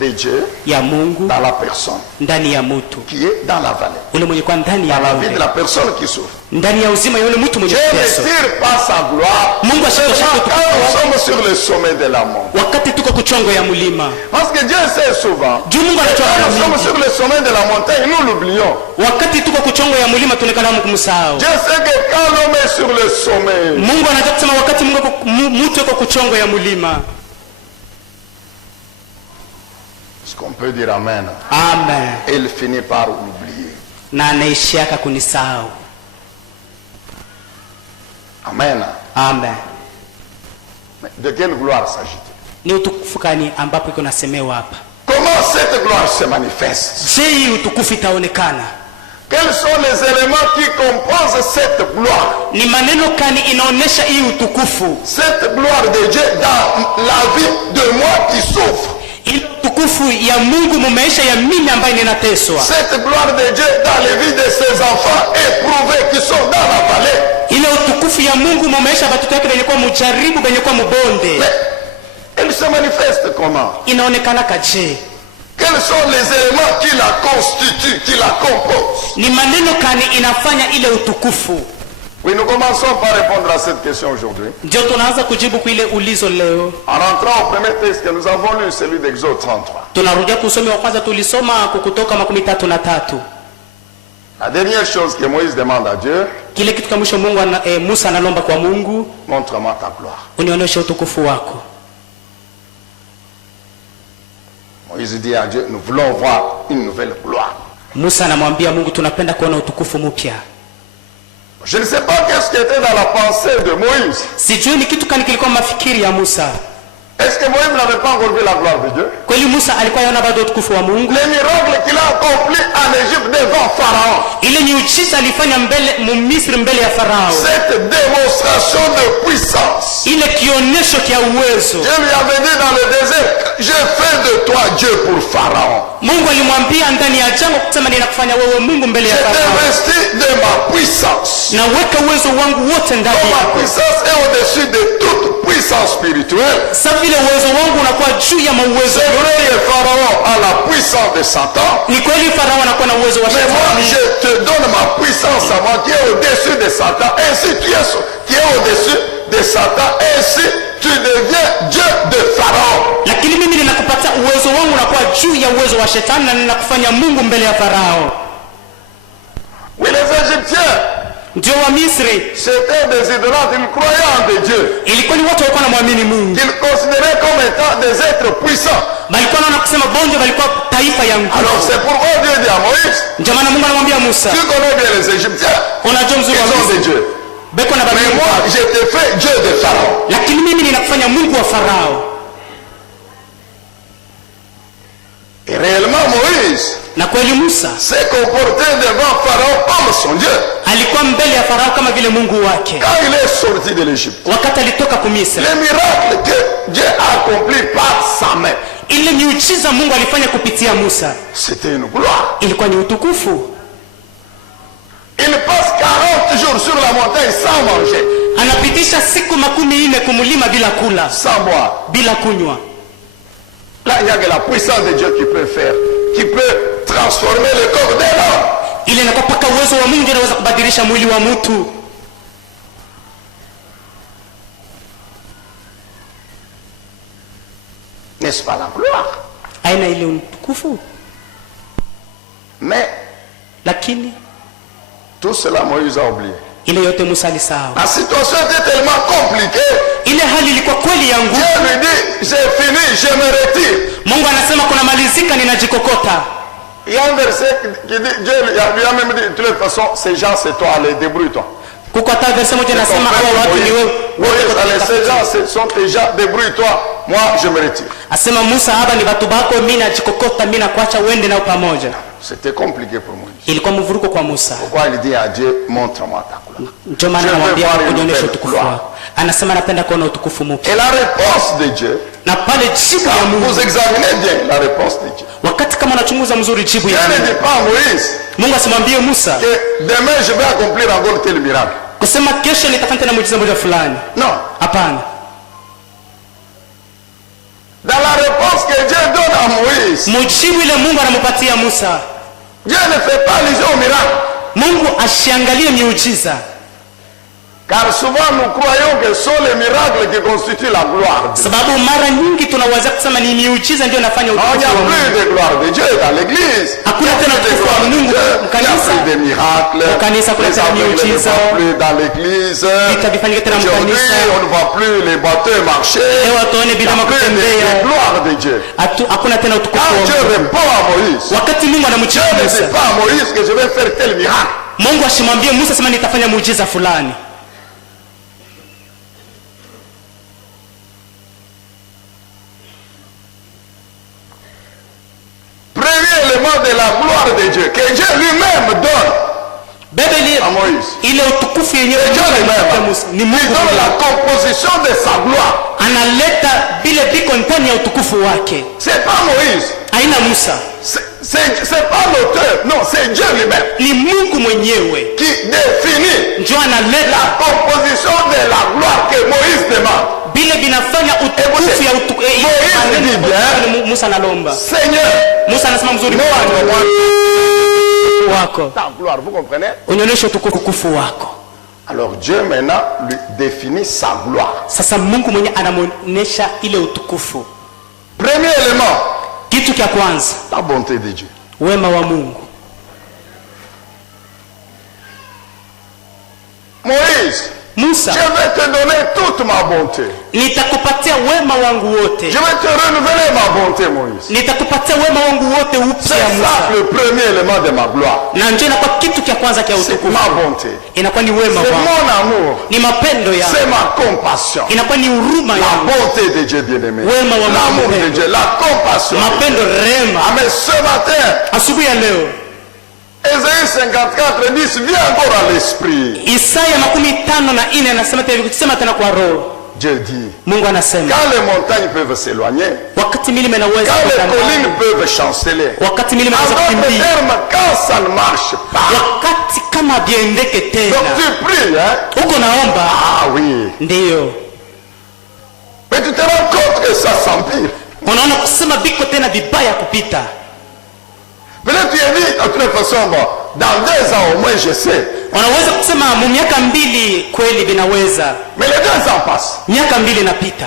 de Dieu ya Mungu dans la personne ndani ya mtu qui est dans la vallée, ule mwenye kwa ndani ya dans la vie de bonde, la personne qui souffre. ndani ya uzima ya ule mtu mwenye Dieu ne mateso. tire pas sa gloire Mungu ashitosha seulement quand utukufu nous wake sommes sur le sommet de la mort. wakati tuko kuchongo ya mlima. Parce que Dieu sait souvent, Juu Mungu quand anachonga nous sommes mingi. sur le sommet de la montagne, nous l'oublions. Wakati tuko kuchongo ya mlima tuonekana kumsahau. Dieu sait que quand l'homme est sur le sommet, Mungu anataka kusema wakati mtu yuko kuchongo ya mlima. est-ce qu'on peut dire Amen? Amen. Il finit par l'oublier. Na anaishiaka kunisahau. Amen. Amen. Mais de quelle gloire s'agit-il? Ni utukufu gani ambapo iko nasemewa hapa? Comment cette gloire se manifeste? Je, hii utukufu itaonekana? Quels sont les éléments qui composent cette gloire? Ni maneno gani inaonesha hii utukufu? Cette gloire de Dieu dans la vie de moi qui souffre. Ile utukufu ya Mungu mu maisha ya mimi ambaye ninateswa. Cette gloire de Dieu dans les vies de ses enfants éprouvés qui sont dans la vallée. Ile utukufu ya Mungu mu maisha ya watoto wake wenye kwa mujaribu, wenye kwa mbonde. Mais elle se manifeste comment? Inaonekana kaje? Quels sont les éléments qui la constituent, qui la composent? Ni maneno gani inafanya ile utukufu? Oui, nous commençons par répondre à cette question aujourd'hui. Ndio tunaanza kujibu kwa ile ulizo leo. En rentrant au premier texte que nous avons lu, celui d'Exode 33. Tunarudia kusoma wa kwanza tulisoma Kutoka 33. La dernière chose que Moïse demande à Dieu, Kile kitu kama mwisho Mungu Musa analomba kwa Mungu, montre-moi ta gloire. unionyeshe utukufu wako. Moïse dit à Dieu, nous voulons voir une nouvelle gloire. Musa anamwambia Mungu, tunapenda kuona utukufu mpya. Je ne sais pas qu'est-ce qui était dans la pensée de Moïse. Sijui ni kitu gani kilikuwa mafikiri ya Musa. Est-ce que Moïse n'avait pas encore vu la gloire de Dieu? Kweli Musa alikuwa yona bado utukufu wa Mungu? Les miracles qu'il a accomplis en Égypte devant Pharaon. Ile miujiza alifanya mbele Misri mbele ya Farao. Cette démonstration de puissance. Ile kionyesho kia uwezo. Dieu lui avait dit dans le désert, j'ai fait de toi Dieu pour Pharaon. Mungu alimwambia ndani ya jangwa kusema ninakufanya wewe Mungu mbele ya J'ai Farao. investi de ma puissance. Na weka uwezo wangu wote ndani Ma yako. puissance est au-dessus de toute puissance spirituelle. Sasa vile uwezo wangu unakuwa juu ya mauwezo. C'est vrai que Pharaon a la puissance de Satan. Ni kweli Farao anakuwa na uwezo wa Mais moi, shetani. je te donne ma puissance à moi qui est au-dessus de Satan. Ainsi, qui est au-dessus de Satan. Ainsi, tu deviens Dieu de Pharaon. Lakini mimi ninakupatia uwezo wangu unakuwa juu ya uwezo wa shetani na ninakufanya Mungu mbele ya Farao. Oui, les Égyptiens, Ndio wa Misri c'était des idolâtres, ils croyaient en des dieux. ilikuwa ni watu walikuwa wanamwamini Mungu. Qu'ils considéraient comme étant des êtres puissants. Balikuwa wanaona kusema bonde walikuwa taifa ya nguvu. Alors c'est pourquoi Dieu dit à Moïse, Ndio maana Mungu anamwambia Musa, tu connais bien les Égyptiens, unajua mzuri ils wa ont des Misri. dieux. Beko na Mais babeli. moi, je te fais Dieu de Pharaon. Lakini mimi ninakufanya Mungu wa Farao. Et réellement, Moïse Na kweli Musa s'est comporté devant Pharaon comme son Dieu. alikuwa mbele ya Farao kama vile Mungu wake. Quand il est sorti de l'Égypte, Wakati alitoka Misri, les miracles que Dieu a accomplis par sa main, ile miujiza Mungu alifanya kupitia Musa c'était une gloire. ilikuwa ni utukufu. Il passe 40 jours sur la montagne sans manger, Anapitisha siku 40 kumulima bila kula, sans boire. bila kunywa. Là, il n'y a que la puissance de Dieu qui peut faire, qui peut transformer le corps d'un homme. Ile inakuwa paka uwezo wa Mungu unaweza kubadilisha mwili wa mtu. N'est-ce pas la gloire? Aina ile utukufu. Mais Lakini tout cela, Moïse a oublié. ile yote Musa alisahau. La situation était tellement compliquée. Ile hali ilikuwa kweli ya nguvu. Dieu lui dit, j'ai fini, je me retire. Mungu anasema kuna malizika, ninajikokota. Il y a un verset qui dit, Dieu lui a même dit, de toute façon, ces gens, c'est toi, allez, débrouille-toi. Kuko hata verse moja nasema hawa watu ni wewe. Allez, ces gens, ce sont déjà, débrouille-toi, moi, je me retire. Asema Musa, hapa ni watu bako, mimi najikokota, mimi nakuacha uende nao pamoja. C'était compliqué pour Moïse. Ilikuwa mvuruko kwa Musa. Pourquoi il dit à Dieu, montre-moi ta gloire. Ndio maana anamwambia unionyeshe utukufu wako. Anasema napenda kuona utukufu mpya. Et la réponse de Dieu, Na pale jibu ya Mungu. vous examinez bien la réponse de Dieu. Wakati kama unachunguza mzuri jibu Dieu ya ne Mungu. dit pas à Moïse Mungu asimwambie Musa que demain je vais accomplir encore tel miracle. kusema kesho nitafanya tena muujiza mmoja fulani. Non. Hapana. Dans la réponse que Dieu donne à Moïse, Mujibu ile Mungu anampatia Musa. Dieu ne fait pas allusion au miracle. Mungu asiangalie miujiza. Car souvent nous croyons que ce sont les miracles qui constituent la gloire de Dieu. Sababu mara nyingi tunaweza kusema ni miujiza ndio inafanya Il n'y a utukufu wa Mungu. plus de gloire de Dieu dans l'église. Hakuna tena Il utukufu wa Mungu n'y a mkanisa. plus de miracles. Mkanisa kuna Les tena aveugles ne miujiza. vont plus dans l'église. Vita vifanyike tena Aujourd'hui, mkanisa. on ne voit plus les bateaux marcher. Leo tuone Il n'y bila a plus de kutembea. gloire de Dieu. Hakuna tena utukufu Quand wa Dieu Mungu. répond à Moïse, Wakati Mungu anamjibu Dieu ne Musa. dit pas à Moïse que je vais faire tel miracle. Mungu asimwambie Musa sema nitafanya muujiza fulani. Premier élément de la gloire de Dieu, que Dieu lui-même donne Biblia à Moïse. ile utukufu yenyewe Dieu Mungu anampatia lui-même. Musa. Ni Il Mungu donne mwenyewe. la composition de sa gloire. Analeta vile viko ndani ya utukufu wake. C'est pas Moïse. Haina Musa. C'est pas l'auteur. Non, c'est Dieu lui-même Ni Mungu mwenyewe. qui définit Ndio analeta la composition de la gloire que Moïse demande. vile vinafanya utukufu ya Moïse dit bien, Musa analomba. Seigneur, Musa anasema mzuri montre-moi wako. ta gloire. Vous comprenez? Unionyeshe utukufu wako. Alors Dieu maintenant lui définit sa gloire. Sasa Mungu mwenyewe anamuonesha ile utukufu. Premier élément, Kitu cha kwanza, la bonté de Dieu. wema wa Mungu. Moïse, Musa, je vais te donner toute ma bonté. nitakupatia wema wangu wote. Je vais te renouveler ma bonté, Moïse. Nitakupatia wema wangu wote C'est upya ça Musa. le premier élément de ma gloire. Na ndio inakuwa kitu cha kwanza cha C'est utukufu. ma bonté. Inakuwa ni wema C'est wangu. mon amour. Ni mapendo yangu. C'est ma compassion. Inakuwa ni huruma La yangu. bonté de Dieu bien-aimé. Wema wa L'amour Mungu. de Dieu. La compassion. Mapendo rehema. Ah, mais ce matin, Asubuhi ya leo Ésaïe 54, 10 vient encore à l'esprit. Isaya 54 anasema tena kusema tena kwa roho. Dieu dit, Mungu anasema quand les montagnes peuvent s'éloigner, wakati milima inaweza quand les kutambaa, collines peuvent chanceler, wakati milima en inaweza d'autres kukimbia, termes, quand ça ne marche pas, wakati kama biendeke donc tena tu pries, hein? uko naomba, Ah oui. ndiyo Mais tu te rends compte que ça s'empire. unaona kusema biko tena vibaya kupita. Peut-être tu es dit, de toute façon, bon, dans 2 ans au moins je sais. Unaweza kusema mu miaka 2 kweli vinaweza, Mais les 2 ans passent. miaka 2 inapita,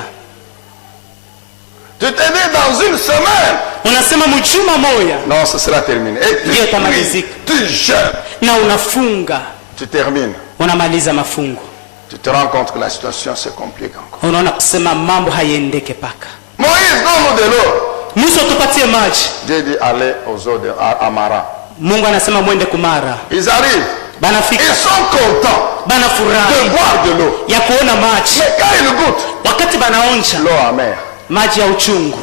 Tu te dis dans une semaine. unasema mjuma moja Non, ce sera terminé. Et tu Dieu t'a pries, magnifique. tu jeûnes, na unafunga, tu termines. unamaliza mafungo, Tu te rends compte que la situation se complique encore. unaona kusema mambo haiendeke paka. Moïse, donne-nous de l'eau. Musa tupatie maji. Dieu dit, allez aux eaux de Amara. Mungu anasema mwende kumara. Ils arrivent. Banafika, Ils sont contents de banafurahi boire de l'eau. ya kuona maji. Mais quand ils goûtent Wakati banaonja l'eau amère, maji ya uchungu,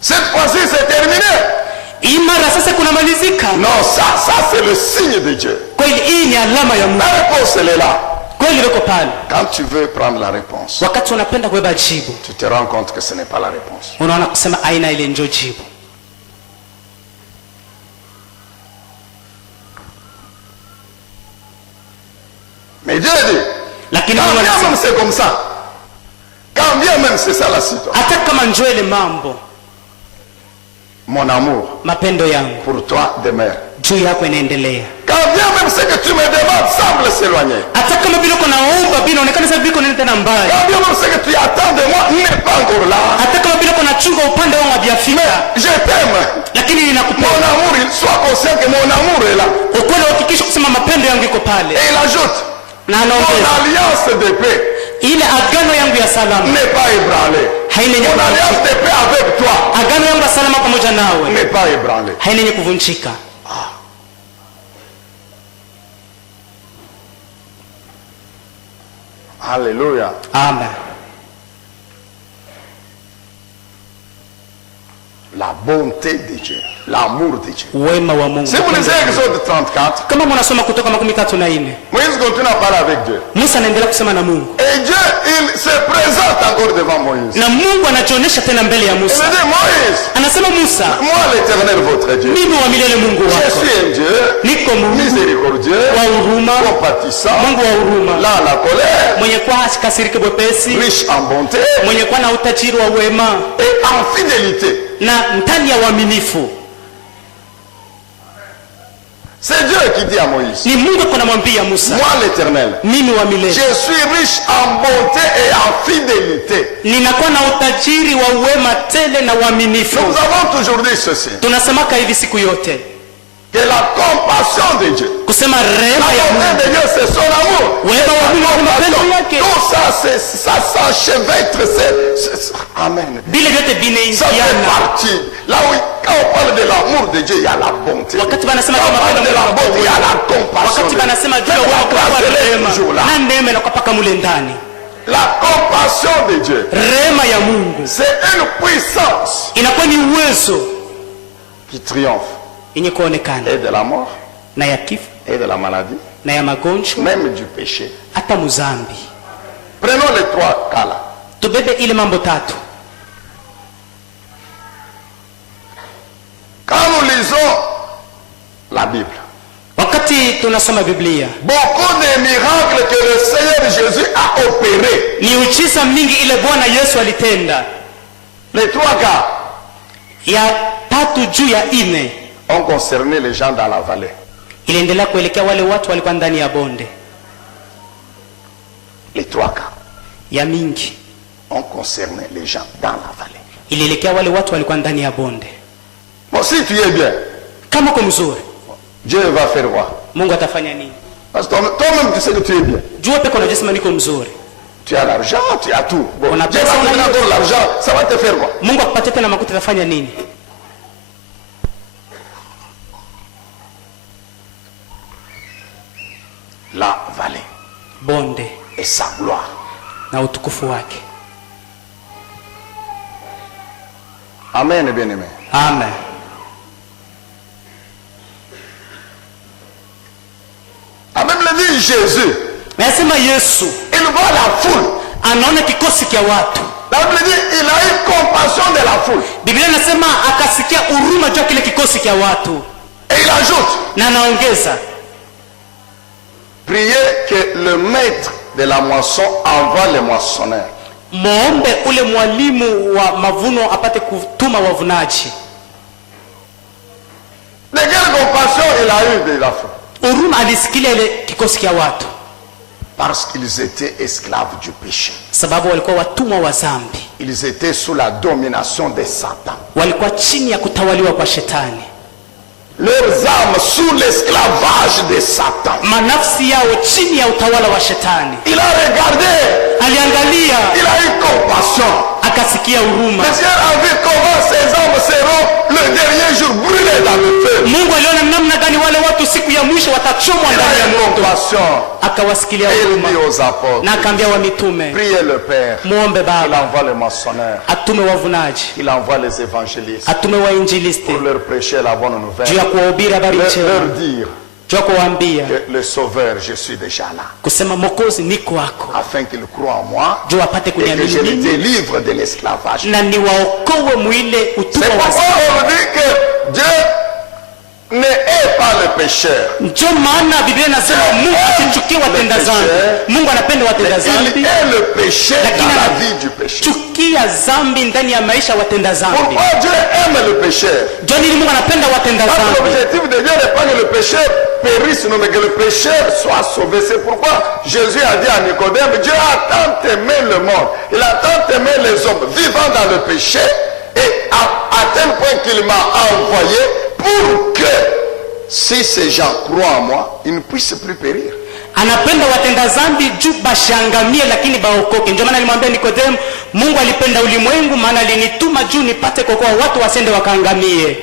cette fois-ci c'est terminé. hii mara sasa kunamalizika. Non, ça c'est le signe de Dieu. Kweli hii ni alama ya Mungu. La réponse elle est là. Kweli liko pale. Quand tu veux prendre la réponse, Wakati unapenda kubeba jibu, tu te rends compte que ce n'est pas la réponse. unaona kusema aina ile ndio jibu. Mais Dieu dit, Lakini quand Mungu bien même anasema c'est comme ça, quand bien même c'est ça la situation, hata kama njoo ile mambo, mon amour mapendo yangu pour toi demeure. juu yako inaendelea. Quand bien même ce que tu me demandes semble s'éloigner, Hata kama vile uko naomba vinaonekana sasa viko nini tena mbali. quand bien même ce que tu attends de moi n'est pas encore là, Hata kama vile uko nachunga upande wangu haviafika, je t'aime. lakini Mon ninakupenda. amour, sois conscient que mon amour est là. Ukweli uhakikishe kusema mapendo yangu iko pale. Et il ajoute, Na mon anaongeza alliance de paix ile agano yangu ya salama n'est pas ébranlée. haina yenye Mon alliance kuvunjika. de paix avec toi Agano yangu ya salama pamoja nawe n'est pas ébranlée. haina yenye kuvunjika. Alléluia. Amen. La bonté de Dieu, l'amour de Dieu. wema wa Mungu. Si vous lisez Exode 34, Kama mnasoma Kutoka 34, Moïse continue à parler avec Dieu. Musa anaendelea kusema na Mungu. Et Dieu, il se présente encore devant Moïse. Na Mungu anajionyesha tena mbele ya Il Musa. me dit, Moïse, Anasema Musa, moi l'Éternel votre Dieu, mimi wa milele Mungu je wako. suis un Dieu Niko Mungu miséricordieux, wa huruma, compatissant, Mungu wa huruma, là la colère, mwenye kwa hasikasirike bwepesi, riche en bonté mwenye kwa na utajiri wa wema et en fidélité. na ndani ya uaminifu. C'est Dieu qui dit à Moïse, Ni Mungu anamwambia Musa, moi l'Éternel, mimi wa je milele suis riche en bonté et en fidélité. ninakuwa na utajiri wa wema tele na uaminifu. Nous avons toujours dit ceci, Tunasemaka hivi siku yote que la compassion de Dieu, kusema la rehema ya bonté Mungu, de Dieu, c'est son amour. wema wa Mungu ni mapendo yake. Tout ça, ça s'enchevêtre. Amen. Vile vyote Ça fait vinaingiana. partie. Là où, quand on parle de l'amour de Dieu, il y a la bonté. Wakati Quand banasema on kama parle mapendo de la Mungu, bonté, il y a la compassion. wakati banasema juu ya C'est wema la kwa grâce, elle est rehema toujours là. na neema na kupaka mule ndani. La compassion de Dieu, Rehema ya Mungu c'est une puissance inakuwa ni uwezo qui triomphe yenye kuonekana et de la mort, na ya kifo et de la maladie, na ya magonjwa même du péché. hata muzambi. Prenons les trois cas là. Tubebe ile mambo tatu. Quand nous lisons la Bible, Wakati tunasoma Biblia, beaucoup de miracles que le Seigneur Jésus a opérés, ni uchiza mingi ile Bwana Yesu alitenda. les trois cas Ya tatu juu ya ine ont concerné les gens dans la vallée. iliendelea kuelekea wale watu walikuwa ndani ya bonde. Les trois cas Ya mingi ont concerné les gens dans la vallée. ilielekea wale watu walikuwa ndani ya bonde. Bon, si tu es bien, Kama uko mzuri, Dieu va faire quoi? Mungu atafanya nini? Parce que toi-même tu sais que tu es bien. Jua peko unajisema niko mzuri. Tu as l'argent, tu as tout. Bon, On a Dieu pesa, va on a te donner encore l'argent, ça va te faire quoi? Mungu akupatie tena makuta atafanya nini? La vallée Bonde et sa gloire. na utukufu wake. Amen, bien-aimé. Amen. A même le dit Jésus, Nasema Yesu il voit la foule. anaona kikosi kia watu. La Bible dit, il a eu compassion de la foule. Biblia inasema akasikia huruma juu ya kile kikosi kia watu, Et il ajoute, na anaongeza, priez que le maître de la moisson envoie les moissonneurs. muombe ule mwalimu wa mavuno apate kutuma wavunaji. De quelle compassion il a eu de la foule? Huruma alisikilia ile kikosi kia watu, Parce qu'ils étaient esclaves du péché. sababu walikuwa watumwa wa dhambi, Ils étaient sous la domination de Satan. walikuwa chini ya kutawaliwa kwa shetani, Leurs âmes sous l'esclavage de Satan. manafsi yao chini ya utawala wa shetani. Il a regardé, Aliangalia, il a eu compassion. akasikia huruma. Le Seigneur a vu comment ces âmes seront le dernier jour brûlées dans le feu. Mungu aliona namna gani wale watu siku ya mwisho watachomwa Il ndani ya a eu moto, compassion. akawasikilia Et il huruma dit aux apôtres, na akaambia wa mitume, priez le Père. muombe Il Baba envoie les moissonneurs. atume wavunaji, Il envoie les évangélistes atume wainjilisti pour leur prêcher la bonne juu nouvelle. ya kuwahubiri habari Leur njema, dire juu ya kuwaambia que le Sauveur, je suis déjà là. kusema Mwokozi niko wako, Afin qu'ils croient en moi juu apate et que je kuniamini les mimi délivre de l'esclavage. na niwaokoe mwile C'est utumwa wa pourquoi dhambi. on dit que Dieu ne hait pas le pécheur. Ndio maana Biblia inasema Mungu asichukie watenda dhambi. Mungu anapenda watenda Il dhambi, hait le péché lakini dans la vie du péché. anachukia dhambi ndani ya maisha ya watenda dhambi. Pourquoi Dieu aime le pécheur? Ndio nini Mungu anapenda watenda Parce que dhambi? l'objectif de Dieu n'est pas que le pécheur périsse, non, mais que le pécheur soit sauvé. C'est pourquoi Jésus a dit à Nicodème, Dieu a tant aimé le monde, il a tant aimé les hommes vivant dans le péché, et à tel point qu'il m'a envoyé pour que, si ces gens croient en moi, ils ne puissent plus périr. Anapenda watenda dhambi juu bashangamie lakini baokoke. Ndio maana alimwambia Nikodemo, Mungu alipenda ulimwengu maana alinituma juu nipate kuokoa watu wasende wakaangamie.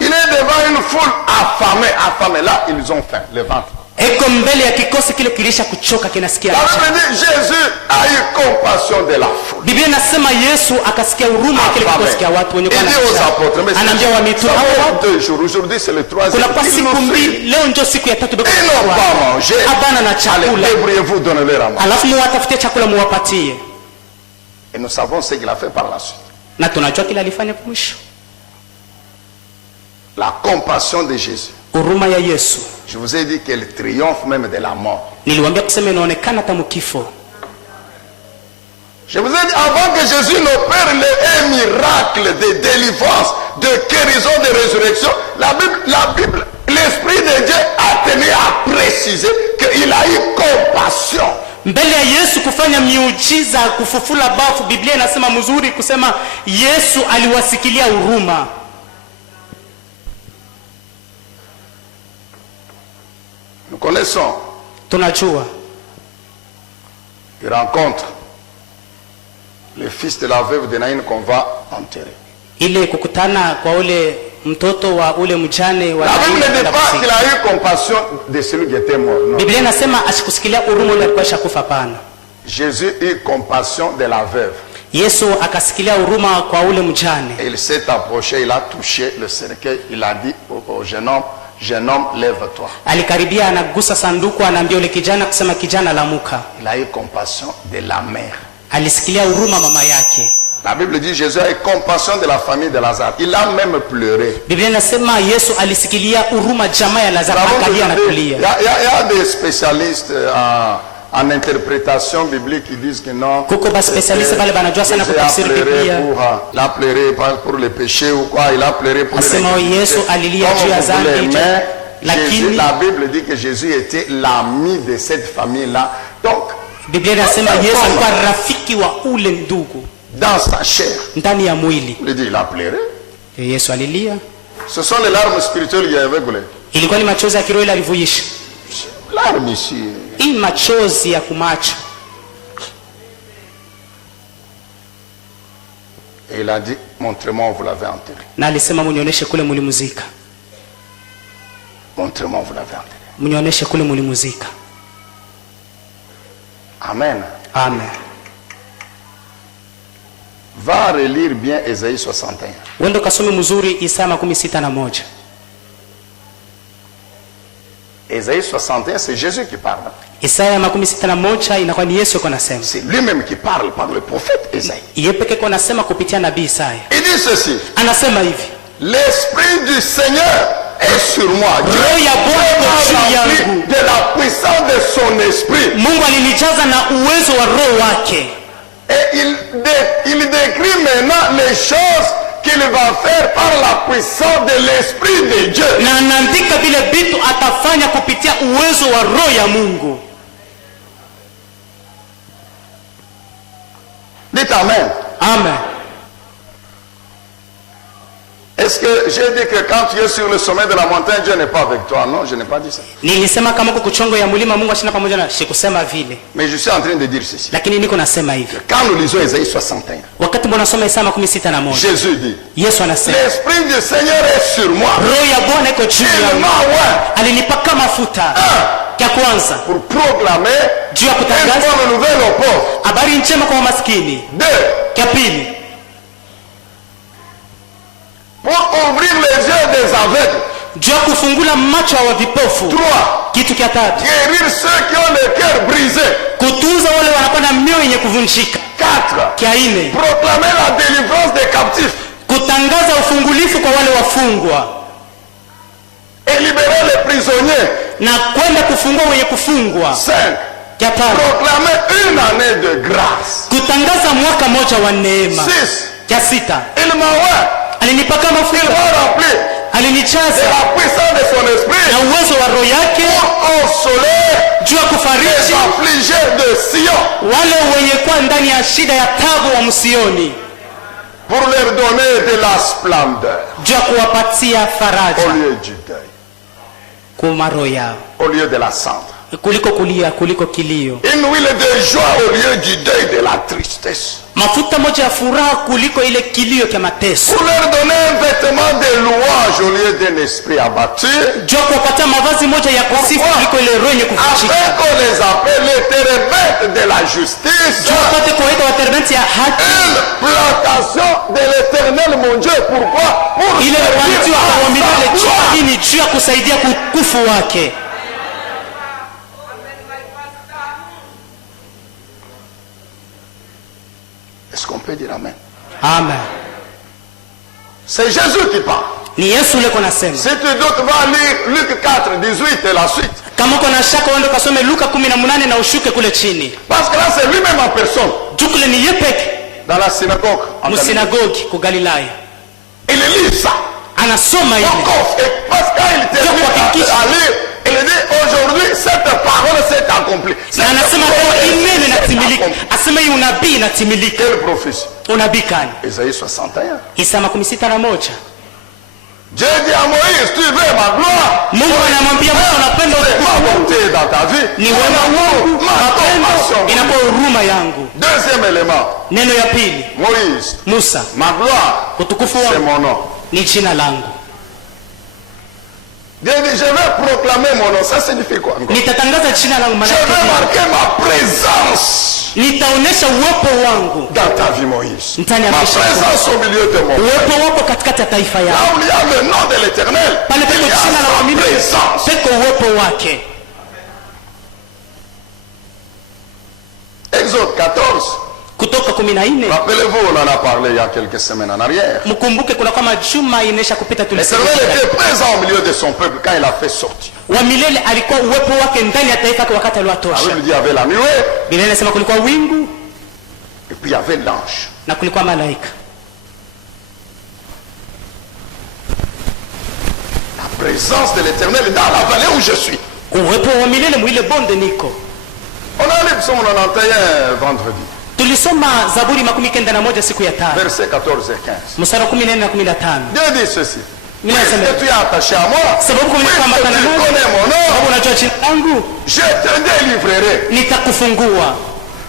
Il est devant une foule affamée. Là, ils ont faim, le ventre. eko mbele ya kikosi kile kilisha kuchoka kinasikia. La Bible dit Jésus a eu compassion de la foule. Biblia inasema Yesu akasikia huruma ya kile kikosi cha watu wenye Il dit aux apôtres, mais anaambia wa mitume hao 2 jours, aujourd'hui c'est le 3e kuna kwa jour. siku mbili, leo ndio siku ya tatu bado Ils n'ont pas mangé. abana na Allez, chakula, débrouillez-vous, donnez-leur à manger. alafu muwatafutie chakula muwapatie. Et nous savons ce qu'il a fait par la suite. Na tunajua kile alifanya kwa mwisho. La compassion de Jésus. Huruma ya Yesu. Je vous ai dit qu'elle triomphe même de la mort. Niliwaambia kusema inaonekana hata mkifo. Je vous ai dit avant que Jésus n'opère un miracle de délivrance, de guérison, de résurrection, la Bible, l'Esprit de Dieu a tenu à préciser qu'il a eu compassion. Mbele ya Yesu kufanya miujiza kufufula bafu, Biblia inasema mzuri kusema Yesu aliwasikilia huruma. Nous connaissons. Tunajua. Il rencontre le fils de la veuve de Naïn qu'on va enterrer. Ile kukutana kwa ule mtoto wa ule mjane wa La Bible ne dit pas qu'il a eu compassion de celui qui était mort. Non. Biblia inasema asikusikilia huruma ule alikuwa shakufa pana. Jésus eut compassion de la veuve. Yesu akasikilia huruma kwa ule mjane. Et il s'est approché, il a touché le cercueil, il a dit au jeune homme, lève-toi. Alikaribia anagusa sanduku, anaambia ule kijana kusema kijana lamuka. Il a eu compassion de la mère. Alisikilia huruma mama yake. La Bible dit Jésus a eu compassion de la famille de Lazare. Il a même pleuré. Biblia inasema Yesu alisikilia huruma jamaa ya Lazaro, akalia na kulia. Il y a des spécialistes en interprétation biblique qui disent que non. Kuko ba spécialiste pale banajua sana kutafsiri Biblia. Il a pleuré pour le péché ou quoi, il a pleuré pour le Yesu alilia juu ya dhambi. Lakini la Bible dit que Jésus était l'ami de cette famille-là. Donc Biblia inasema Yesu alikuwa rafiki wa ule ndugu. Dans sa chair. Ndani ya mwili. Il a pleuré. Yesu alilia. Ce sont les larmes spirituelles qui avaient coulé. Ilikuwa ni machozi ya kiroho alivuisha. Larmes ici. Hii machozi ya kumacho. Et il a dit, montrez-moi où vous l'avez enterré. Na alisema mnionyeshe kule mlimuzika. Montrez-moi où vous l'avez enterré. Mnionyeshe kule mlimuzika. Amen. Amen. Va relire bien Ésaïe 61. Wendo kasome mzuri Isaya 61. Ésaïe 61, c'est Jésus qui parle. Isaya 61 inakuwa ni Yesu yuko nasema. C'est lui-même qui parle par le prophète Ésaïe. Yeye pekee yuko nasema kupitia nabii Isaya. Il dit ceci. Anasema hivi. L'esprit du Seigneur est sur moi. Roho ya Bwana iko juu yangu. De la puissance de son esprit. Mungu alinijaza na uwezo wa roho wake. Et il décrit maintenant les choses qu'il va faire par la puissance de l'Esprit de Dieu. Na anaandika vile vitu atafanya kupitia uwezo wa roho ya Mungu. Dites Amen. Amen. Est-ce que j'ai dit que quand tu es sur le sommet de la montagne, Dieu n'est pas avec toi? Non, je n'ai pas dit ça. Nilisema kama uko kuchongo ya mlima Mungu ashina pamoja na sikusema vile. Mais je suis en train de dire ceci. Lakini niko nasema hivi. Quand nous lisons Ésaïe 61. Wakati mnasoma Isaya 61. Jésus dit. Yesu anasema. L'esprit du Seigneur est sur moi. Roho ya Bwana iko juu yangu. Alinipaka mafuta. Kia kwanza. Pour proclamer juu ya kutangaza une bonne nouvelle aux pauvres. Habari njema kwa maskini. 2. Kia pili. Pour ouvrir les yeux des aveugles. Juu ya kufungula macho ya vipofu. 3. Kitu kia tatu. Guérir ceux qui ont le cœur brisé. Kutunza wale wanakuwa na mioyo yenye kuvunjika. 4. Kia 4. Proclamer la délivrance des captifs. Kutangaza ufungulifu kwa wale wafungwa. Et libérer les prisonniers. Na kwenda kufungua wenye kufungwa. 5. Kia 5. Proclamer une année de grâce. Kutangaza mwaka moja wa neema. 6. Kia 6. Il m'a alinipaka mafuta. Il m'a rempli. Alinijaza. De la puissance de son esprit. Na uwezo wa roho yake. Pour consoler. Juu ya kufariji. Les affligés de Sion. Wale wenye kuwa ndani ya shida ya tabu wa Msioni. Pour leur donner de la splendeur. Juu ya kuwapatia faraja. Au lieu du deuil. Kwa roho yao. au lieu de la cendre. kuliko kulia, kuliko kilio. Une huile de joie au lieu du deuil de la tristesse. Mafuta moja ya furaha kuliko ile kilio cha mateso. Pour leur donner un vêtement de louange au lieu d'un esprit abattu. Jua kuwapatia mavazi moja ya kusifu kuliko ile roho yenye kuvunjika. Afin qu'on les appelle les terebintes de la justice. Jua wapate kuwaita waterebinti ya haki. Une plantation de l'éternel mon Dieu. Pourquoi? Pour Ile servir wa à milele sa gloire. chini juu ya kusaidia kukufu wake. Est-ce qu'on peut dire amen? Amen. C'est Jésus qui parle. Ni Yesu leko nasema. Si tu doutes, va lire Luc 4, 18 et la suite. Kama uko na shaka uende kasome Luka 18 na ushuke kule chini. Parce que là, c'est lui-même en personne. Jukule ni yepeke. Dans la synagogue. En Galilée. Musinagogi ku Galilaya. Il lit ça. Anasoma ile. Et parce qu'il termine à lire, il dit aujourd'hui, cette parole s'est accomplie. Na anasema kwa imani inatimilika. Asema hii unabii inatimilika. Quelle prophétie? Unabii gani? Isaïe 61. Isa 61. Dieu dit à Moïse, tu veux ma gloire? Mungu anamwambia Musa unapenda ma bonté dans ta vie. Ni wema wangu, mapendo inakuwa huruma yangu. Deuxième élément. Neno ya pili. Moïse. Musa. Ma gloire. Utukufu c'est wangu mon nom. ni jina langu. Dieu dit, je vais proclamer mon nom. Ça signifie quoi? Nitatangaza jina langu Je vais marquer ma présence. Nitaonesha uwepo wangu dans ta vie, Moïse. Ntani Ma amesha présence au milieu de mon peuple. uwepo wako katikati ya taifa Là yako. où il y a le nom de l'Éternel, Pale il peko y a jina la sa wamilele, présence. peko uwepo wake. Exode 14. Kutoka 14. Rappelez-vous, on en a parlé il y a quelques semaines en arrière. Mkumbuke kuna kama juma inesha kupita tulisema. L'Éternel était présent au milieu de son peuple quand il a fait sortir. Wa milele alikuwa uwepo wake ndani ya taifa yake wakati La aliwatosha. Bible dit il y avait la nuée Biblia inasema kulikuwa wingu et puis il y avait l'ange. na kulikuwa malaika. La présence de l'Éternel est dans la vallée où je suis. Uwepo wa milele mwile bonde niko. On a lu Psaume 91 vendredi. Tulisoma Zaburi 91 siku ya tano. Versets 14 et 15. Mstari 14 na 15. Dieu dit ceci. Mimi nasema Puisque tu es attaché à moi, sababu puisque kama tu kana nani? connais mon nom, Sababu unajua jina langu, je te délivrerai. nitakufungua.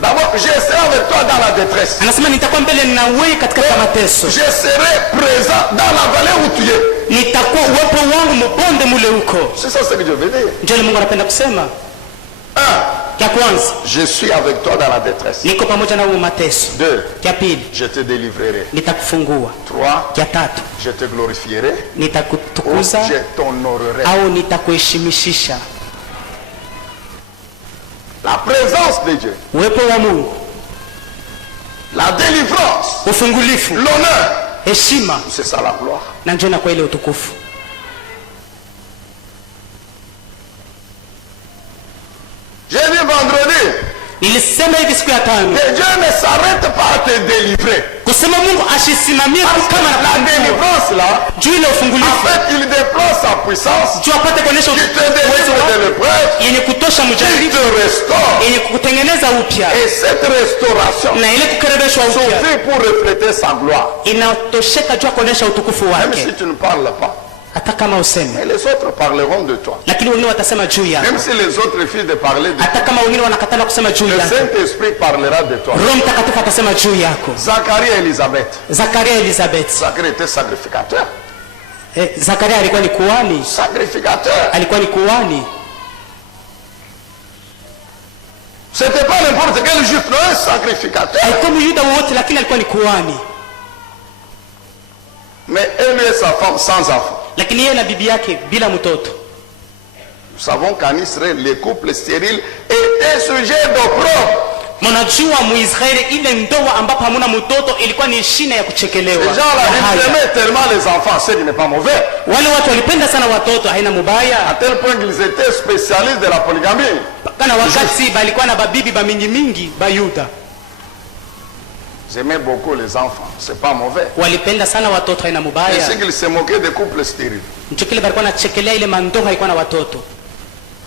D'abord, je serai avec toi dans la détresse. Anasema nitakuwa mbele na wewe katika mateso. Je serai présent dans la vallée où tu es. Nitakuwa uwepo wangu mbonde mule huko. C'est ça ce que Dieu veut dire. Ndio Mungu anapenda kusema. Ya kwanza, Je suis avec toi dans la détresse. niko pamoja na wewe mateso. 2. Ya pili, Je te délivrerai. nitakufungua. 3. Ya tatu, Je te glorifierai. Ou nitakutukuza je t'honorerai. au nitakuheshimishisha. La présence de Dieu. Uwepo wa Mungu, La délivrance. ufungulifu, L'honneur. heshima C'est ça la gloire. na njoo na kwa ile utukufu. J'ai dit vendredi. Nilisema hivi siku ya tano. Que Dieu ne s'arrête pas à te délivrer. Kusema Mungu ashisimamie kama La délivrance là, juu ile en ufungulifu. fait, il déploie sa puissance. Juu apate kuonesha Qui te délivre de l'épreuve. yenye kutosha Qui mjaribu, te restaure. yenye kukutengeneza upya. Et cette restauration Na ile kukaribishwa upya suffit pour refléter sa gloire. inatosheka juu ya kuonesha utukufu Même wake. si tu ne parles pas. Hata kama useme, Mais les autres parleront de toi. lakini wengine watasema juu yako. Même si les autres refusent de parler de toi. Hata kama wengine wanakatala kusema juu Le yako, Saint-Esprit parlera de toi. Roho Mtakatifu atasema juu yako. Zacharie et Élisabeth. Zakaria Elizabeth. Zacharie était sacrificateur. Zakaria alikuwa ni kuhani, Sacrificateur. alikuwa ni kuhani. C'était pas n'importe quel juif, non, un sacrificateur. Alikuwa Myuda wote, lakini alikuwa ni kuhani. Mais elle et sa femme sans enfant. Lakini yeye na bibi yake bila mtoto. Nous savons qu'en Israël, les couples stériles étaient sujets d'opprobre. Mnajua Muisraeli ile ndoa ambapo hamuna mtoto ilikuwa ni shina ya kuchekelewa. Ces gens-là, ils aimaient tellement les enfants, ce qui n'est pas mauvais. Wale watu walipenda sana watoto, haina À mubaya. tel point qu'ils étaient spécialistes de la polygamie. Kana wakati balikuwa na babibi ba mingi mingi ba Yuda. Ils aimaient beaucoup les enfants, c'est pas mauvais. Walipenda sana watoto, haina Mais mubaya. c'est qu'ils se moquaient des couples stériles. Mchokile balikuwa nachekelea ile mandoa haikuwa na watoto.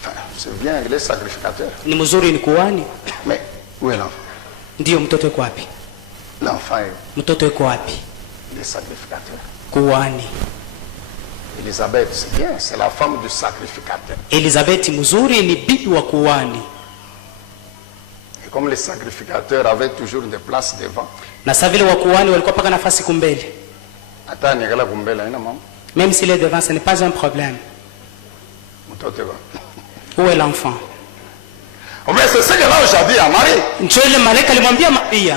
Enfin, c'est bien, il est sacrificateur. Ni mzuri, ni kuhani. Mais où est l'enfant? Ndio, mtoto yuko wapi? L'enfant, Mtoto yuko wapi? il est sacrificateur. Kuhani. Élisabeth, c'est bien, c'est la femme du sacrificateur. Elizabeth mzuri ni bibi wa kuhani. Et comme les sacrificateurs avaient toujours des places devant. Na sa vile wa kuhani walikuwa paka nafasi kumbele. Hata nikala kumbele ina mama. Même s'il est devant, ce n'est pas un problème. Mtoto wa. Où est l'enfant? Mais c'est ce que l'ange a dit à Marie. Ndio ile malaika alimwambia Maria.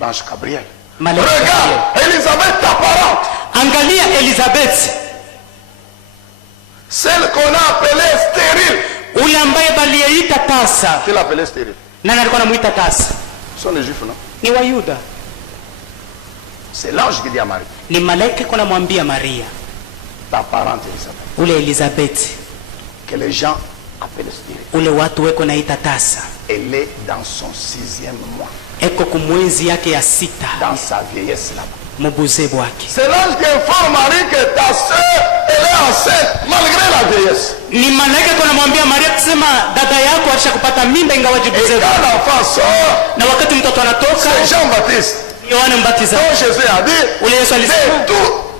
L'ange Gabriel. Malaika Regarde, Élisabeth ta parente. Angalia Elizabeth. Celle qu'on a appelée stérile. Ule ambaye baliyeita tasa. Qui l'appelait stérile? Nani alikuwa anamuita tasa? Ce sont les juifs, non? Ni Wayuda. C'est l'ange qui dit à Marie. Ni malaika kuna mwambia Maria. Ta parente Élisabeth. Ule Elizabeth. Que les gens appellent stérile. Ule watu weko naita tasa. Elle est dans son 6e mois. Eko kumwezi yake ya 6. Dans sa vieillesse là-bas. Mubuze bwake. C'est l'ange qui informe Marie que ta soeur, elle est enceinte malgré la vieillesse. Ni malaika kuna mwambia Maria kusema dada yako alishakupata mimba ingawa Et jibuze. quand l'enfant sort, Na wakati mtoto anatoka, c'est Jean-Baptiste. Yohana Mbatizaji. Donc Jésus a dit, Ule Yesu alisema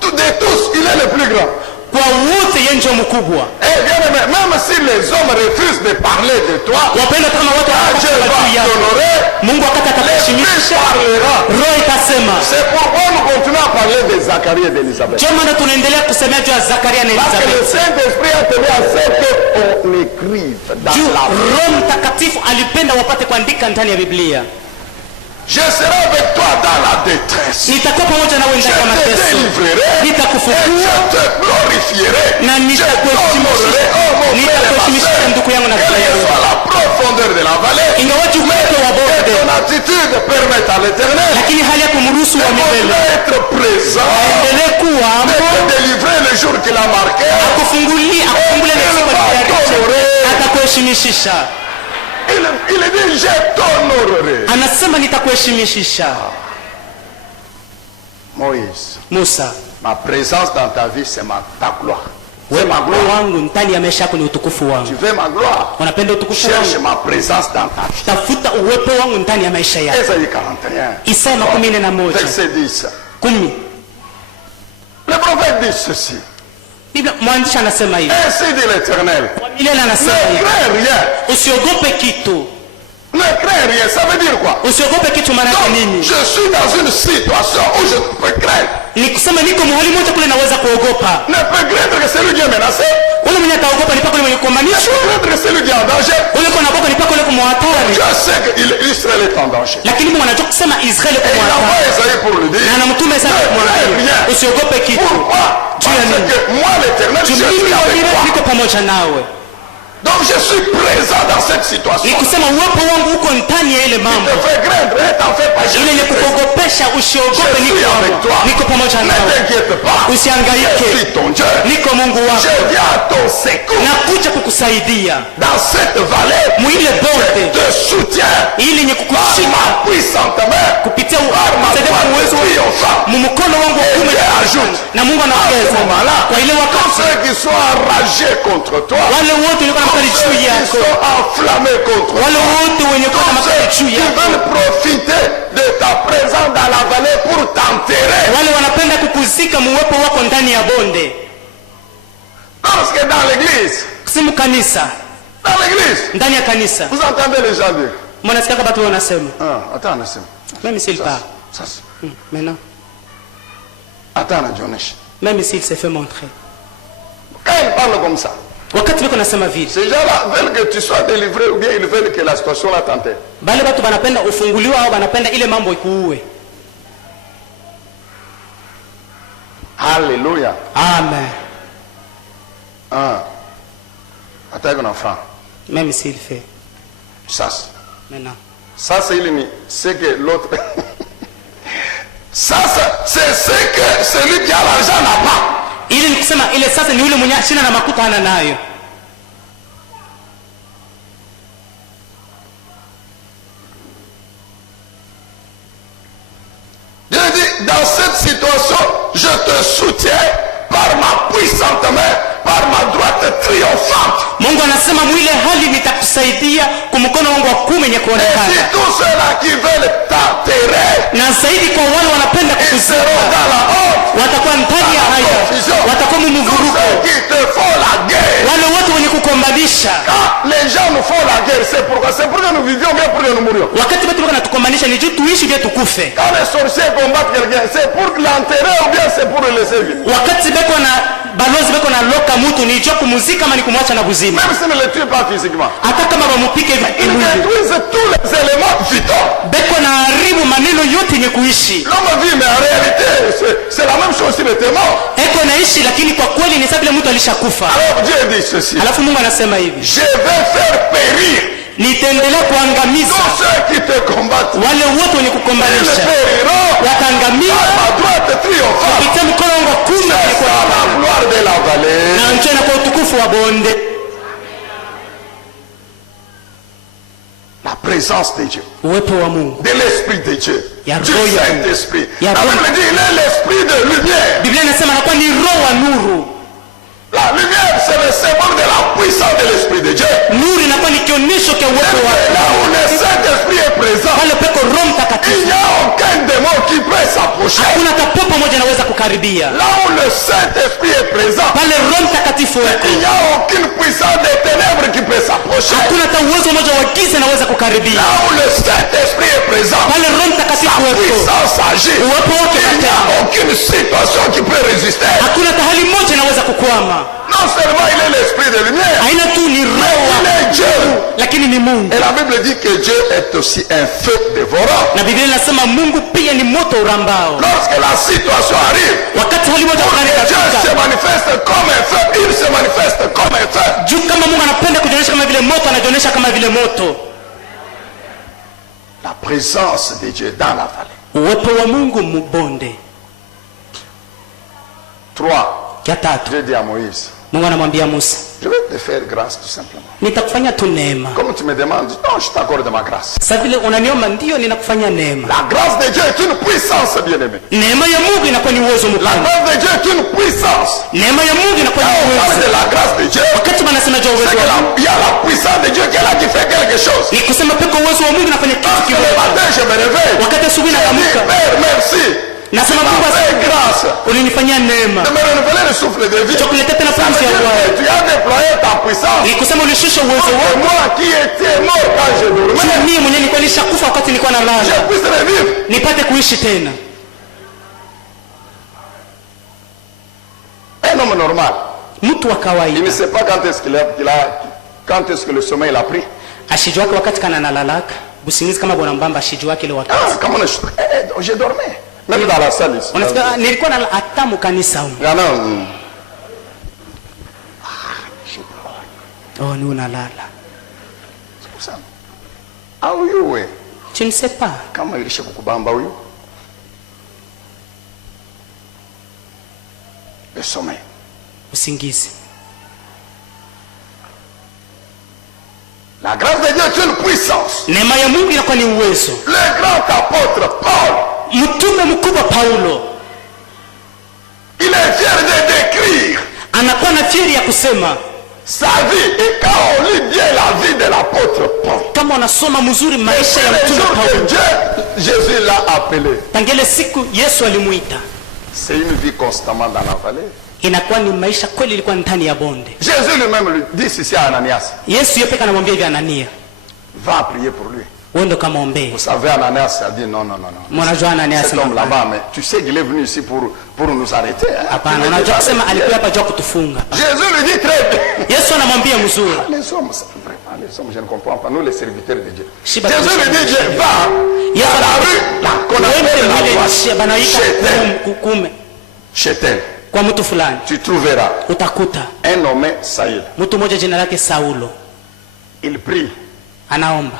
de tous, il est le plus grand. kwa wote yeye ndio mkubwa. Et bien aimé, même si les hommes refusent de parler de toi, Wapenda kama watu Dieu va wanataka t'honorer, Mungu akata l'Esprit atakuheshimisha. parlera. Roho itasema. C'est pourquoi nous continuons à parler de Zacharie et d'Élisabeth. Ndio maana tunaendelea kusemea juu ya Zakaria na Parce que le Elizabeth. Saint-Esprit a tenu à ce qu'on écrive dans Juu la Bible. Roho Mtakatifu alipenda wapate kuandika ndani ya Biblia. Je serai avec toi dans la détresse. Nitakuwa pamoja nawe Je ndani ya te mateso. délivrerai et Nitakufufua je te glorifierai. na Je nitakuheshimisha. t'honorerai, oh mon frère et ma Nitakuheshimisha sœur. ndugu yangu na Quelle dada que yangu. soit la profondeur de la vallée, Ingawaji upepo wa et bonde, ton attitude permette à l'Éternel lakini hali ya kumruhusu wa milele d'être présent, endelee kuwa de hapo, te délivrer le jour qu'il a marqué. akufungulie na siku aliyotayarisha, atakuheshimisha. Il dit, je t'honorerai. Anasema nitakuheshimisha. Moïse, Musa, ma présence dans ta vie, c'est ta gloire. C'est wewe ma gloire. wangu ndani ya maisha yako ni utukufu Tu wangu. veux ma gloire? Unapenda utukufu Cherche wangu? ma présence dans ta vie. Tafuta uwepo wangu ndani ya maisha yako. Ésaïe 41. Isaya 41 Verset 10. 10. Le prophète dit ceci. Biblia mwandishi anasema hivi. Ainsi dit l'Éternel. Kwa milele Ne anasema hivi. crains rien. Usiogope kitu. Ne crains rien. Ça veut dire quoi? Usiogope kitu maana yake Donc, nini? je suis dans une situation où je peux craindre. Ni kusema niko mahali moja kule naweza kuogopa. Ne peut craindre que celui qui est menacé. Ule mwenye ataogopa ni pako ule mwenye Ne kumanishwa. peut craindre que celui qui est en danger. Ule kwa naogopa ni pako ule kumwatari. Je sais que Israël est en danger. Lakini Mungu anajua kusema Israeli Et il kumwatari. envoie Esaïe pour lui dire. Na anamtuma Isaya kumwambia usiogope kitu. Pourquoi? Parce que moi, l'Éternel, je suis Mimi avec mwenyewe toi. niko pamoja nawe. Donc je suis présent dans cette situation. Ni kusema uwepo wangu uko ndani ya ile Il mambo. te fait craindre, ne t'en fais pas. Je Ile ni suis présent. kukogopesha usiogope, Je niko suis avec toi. niko pamoja Ne nawe. t'inquiète pas. Je Usihangaike. suis ton Dieu. Niko Mungu Je wako. viens à ton secours. Nakuja kukusaidia. Dans cette vallée, Mwile je bonde te soutiens. ili nye Par kukushika ma puissante main. kupitia Par ma kusaidia kwa uwezo droite triomphant. mu mkono wangu wa kuume. Dieu ajoute. Na Mungu À ce anaongeza moment-là, kwa ile tous wakati ceux qui sont enragés contre toi, wale wote walikuwa na makali tous juu ceux qui yako, sont enflammés contre toi, wale wote wenye kuwa na tous makali ceux juu qui yako, veulent profiter de ta présence dans la vallée pour t'enterrer. wale wanapenda kukuzika muwepo wako ndani ya bonde. Parce que dans l'église, Simu kanisa, ndani ya kanisa, vous entendez les gens dire, mnasikia watu wanasema, attends, Nassim. même s'il part. Ça, Maintenant, attends, Jonesh. même s'il s'est fait montrer. Quand ils parlent comme ça, Wakati wiko nasema vile, ces gens-là veulent que tu sois délivré ou bien ils veulent que la situation là t'enterre. bale watu banapenda ufunguliwa au banapenda ile mambo ikuue. Alléluia. Amen. Attends, un enfant. Même s'il fait. Ça, Maintenant. ça c'est ce que l'autre. Ça, c'est ce que celui qui a l'argent n'a pas. Ili ni kusema ile sasa ni yule mwenye shina na makuta hana nayo. Dieu dit, dans cette situation, je te soutiens par ma puissante main, par ma droite triomphante. Mungu anasema mwile hali kusaidia kumkono wangu wa kuume yenye Et si kuonekana. tous ceux-là qui veulent t'enterrer, Na zaidi kwa wale wanapenda ils seront kukuzika, dans la honte. watakuwa ndani ya haya, watakuwa Tous mvuruko. ceux qui te font la guerre. Wale wote wenye kukombanisha, Quand les gens nous font la guerre, c'est pourquoi? C'est pour que nous vivions bien, pour que nous mourions. wakati wetu wako natukombanisha ni juu tuishi vile tukufe. Quand les sorciers combattent quelqu'un, c'est pour l'enterrer ou bien c'est pour le laisser vivre? Wakati beko na balozi beko na loka mtu ni juu kumuzika ama ni kumwacha na buzima. Même s'ils ne le tuent pas physiquement. Hata kama bamupike hivi Ils kimwili. détruisent tous les éléments vitaux. Beko na haribu maneno yote yenye kuishi. L'homme vit, mais en réalité, c'est la même chose s'il était mort. Eko naishi lakini kwa kweli ni sawa vile mtu alishakufa. Alors Dieu dit ceci. Alafu Mungu anasema hivi, Je vais faire périr nitaendelea kuangamiza tous ceux qui te combattent. wale wote wenye Ils kukombanisha, périront wataangamia à ma droite triomphante. kupitia mkono wangu wa kuume C'est wenye ça la gloire de la vallée. na njoo kwa utukufu wa bonde. La présence de Dieu, Uwepo wa Mungu, de l'Esprit de Dieu, Ya du roho ya Mungu. Saint-Esprit. Ya La roho. Bible dit, il est l'Esprit de lumière. Biblia inasema anakuwa ni roho wa nuru. La lumière, c'est le symbole de la puissance de l'Esprit de Dieu. Nuru inakuwa ni kionyesho cha uwepo Et wake. là où le Saint-Esprit est présent, Pale peko Roho il Mtakatifu, n'y a aucun démon qui peut s'approcher. hakuna hata pepo moja inaweza kukaribia. Là où le Saint-Esprit est présent, Pale Roho Mtakatifu wako, il n'y a aucune puissance des ténèbres qui peut s'approcher. hakuna hata uwezo mmoja wa giza inaweza kukaribia. Là où le Saint-Esprit est présent, Pale Roho sa Mtakatifu wako, puissance agit. uwepo wake Il n'y a katenda, aucune situation qui peut résister. hakuna hata hali moja inaweza kukwama. Non seulement il est l'Esprit de lumière, Haina tu ni mais roho, il est Dieu. lakini ni Mungu. Et la Bible dit que Dieu est aussi un feu dévorant. Na Biblia inasema Mungu pia ni moto urambao. Lorsque la situation arrive, Wakati hali moja pour fulani que Dieu katika se manifeste comme un feu, il se manifeste comme un feu. juu, kama Mungu anapenda kujionyesha kama vile moto, anajionyesha kama vile moto. La présence de Dieu dans la vallée. Uwepo wa Mungu mbonde. 3. Ya tatu, Dieu dit à Moïse, Mungu anamwambia Musa, je vais te faire grâce tout simplement. nitakufanya tu neema. Comme tu me demandes, non, je t'accorde ma grâce. Sasa vile unaniomba, ndio ninakufanya neema. La grâce de Dieu est une puissance, bien-aimé. Neema ya Mungu inakuwa ni uwezo La mkubwa. grâce de Dieu est une puissance. Neema ya Mungu inakuwa Quand ni on parle uwezo. de la grâce de Dieu, Wakati wanasema juu ya c'est uwezo que wa Mungu, il y a la puissance de Dieu qui est là, qui fait quelque chose. ni kusema peko uwezo wa Mungu inafanya kitu Parce que le kibaya. matin, je me réveille. Wakati asubuhi Je dis, naamka, Père, merci. nasema Tu Mungu m'as fait asante, grâce ulinifanyia neema. de me renouveler le souffle de vie. Cha kuleta tena Ça veut pumzi ya dire uhai. que tu as déployé ta puissance. Ni kusema ulishusha uwezo Et wako. moi qui étais mort quand je dormais, Mimi mwenyewe nilikuwa nishakufa wakati nilikuwa je nalala, puisse revivre. nipate kuishi tena. Un homme normal, Mtu wa il ne kawaida sait pas quand est-ce quand est-ce que le sommeil l'a pris. ashiji wake wakati kana nalalaka busingizi kama bwana mbamba, ashiji wake ile wakati Ah, comment je dormais. Même dans la salle ici. unafika, nilikuwa na hata mkanisa huko. Il y en a un. Oh, ni unalala. C'est pour ça. Ah oui, oui. Tu ne sais pas. Kama ilisha kukubamba huyu. Le sommeil. Usingizi. La grâce de Dieu est une puissance. Neema ya Mungu inakuwa ni uwezo. Le grand apôtre Paul, Mtume mkubwa Paulo il est fier de décrire anakuwa na fieri ya kusema, sa vie. Et quand on lit bien la vie de l'apôtre Paul, kama unasoma mzuri maisha ya le mtume jour que Paulo, Dieu, Jésus l'a appelé, tangele siku Yesu alimuita, c'est une vie constamment dans la vallée. inakuwa ni maisha kweli, ilikuwa ndani ya bonde. Jésus lui-même lui dit ceci à Ananias, Yesu yeye pekee anamwambia hivi Anania, va prier pour lui. wewe ndo kama ombee. Vous savez, Ananias a dit non, non, non, non. Mwanajua Anania Cet asema homme là-bas, mais tu sais qu'il est venu ici pour nous arrêter. Hein? hapana, unajua kusema alikuwa hapa juu kutufunga. Jésus lui dit très bien. Yesu anamwambia mzuri, Les hommes, vraiment, les hommes, je ne comprends pas. Nous, les serviteurs de Dieu. Shiba Jésus lui dit, Dieu, va Yesu dans la rue, là, qu'on appelle la mwile voie. banaita Chez kukume Tel, kwa mtu fulani, tu trouveras utakuta un nommé Saïl. mtu mmoja jina lake Saulo Il prie. anaomba,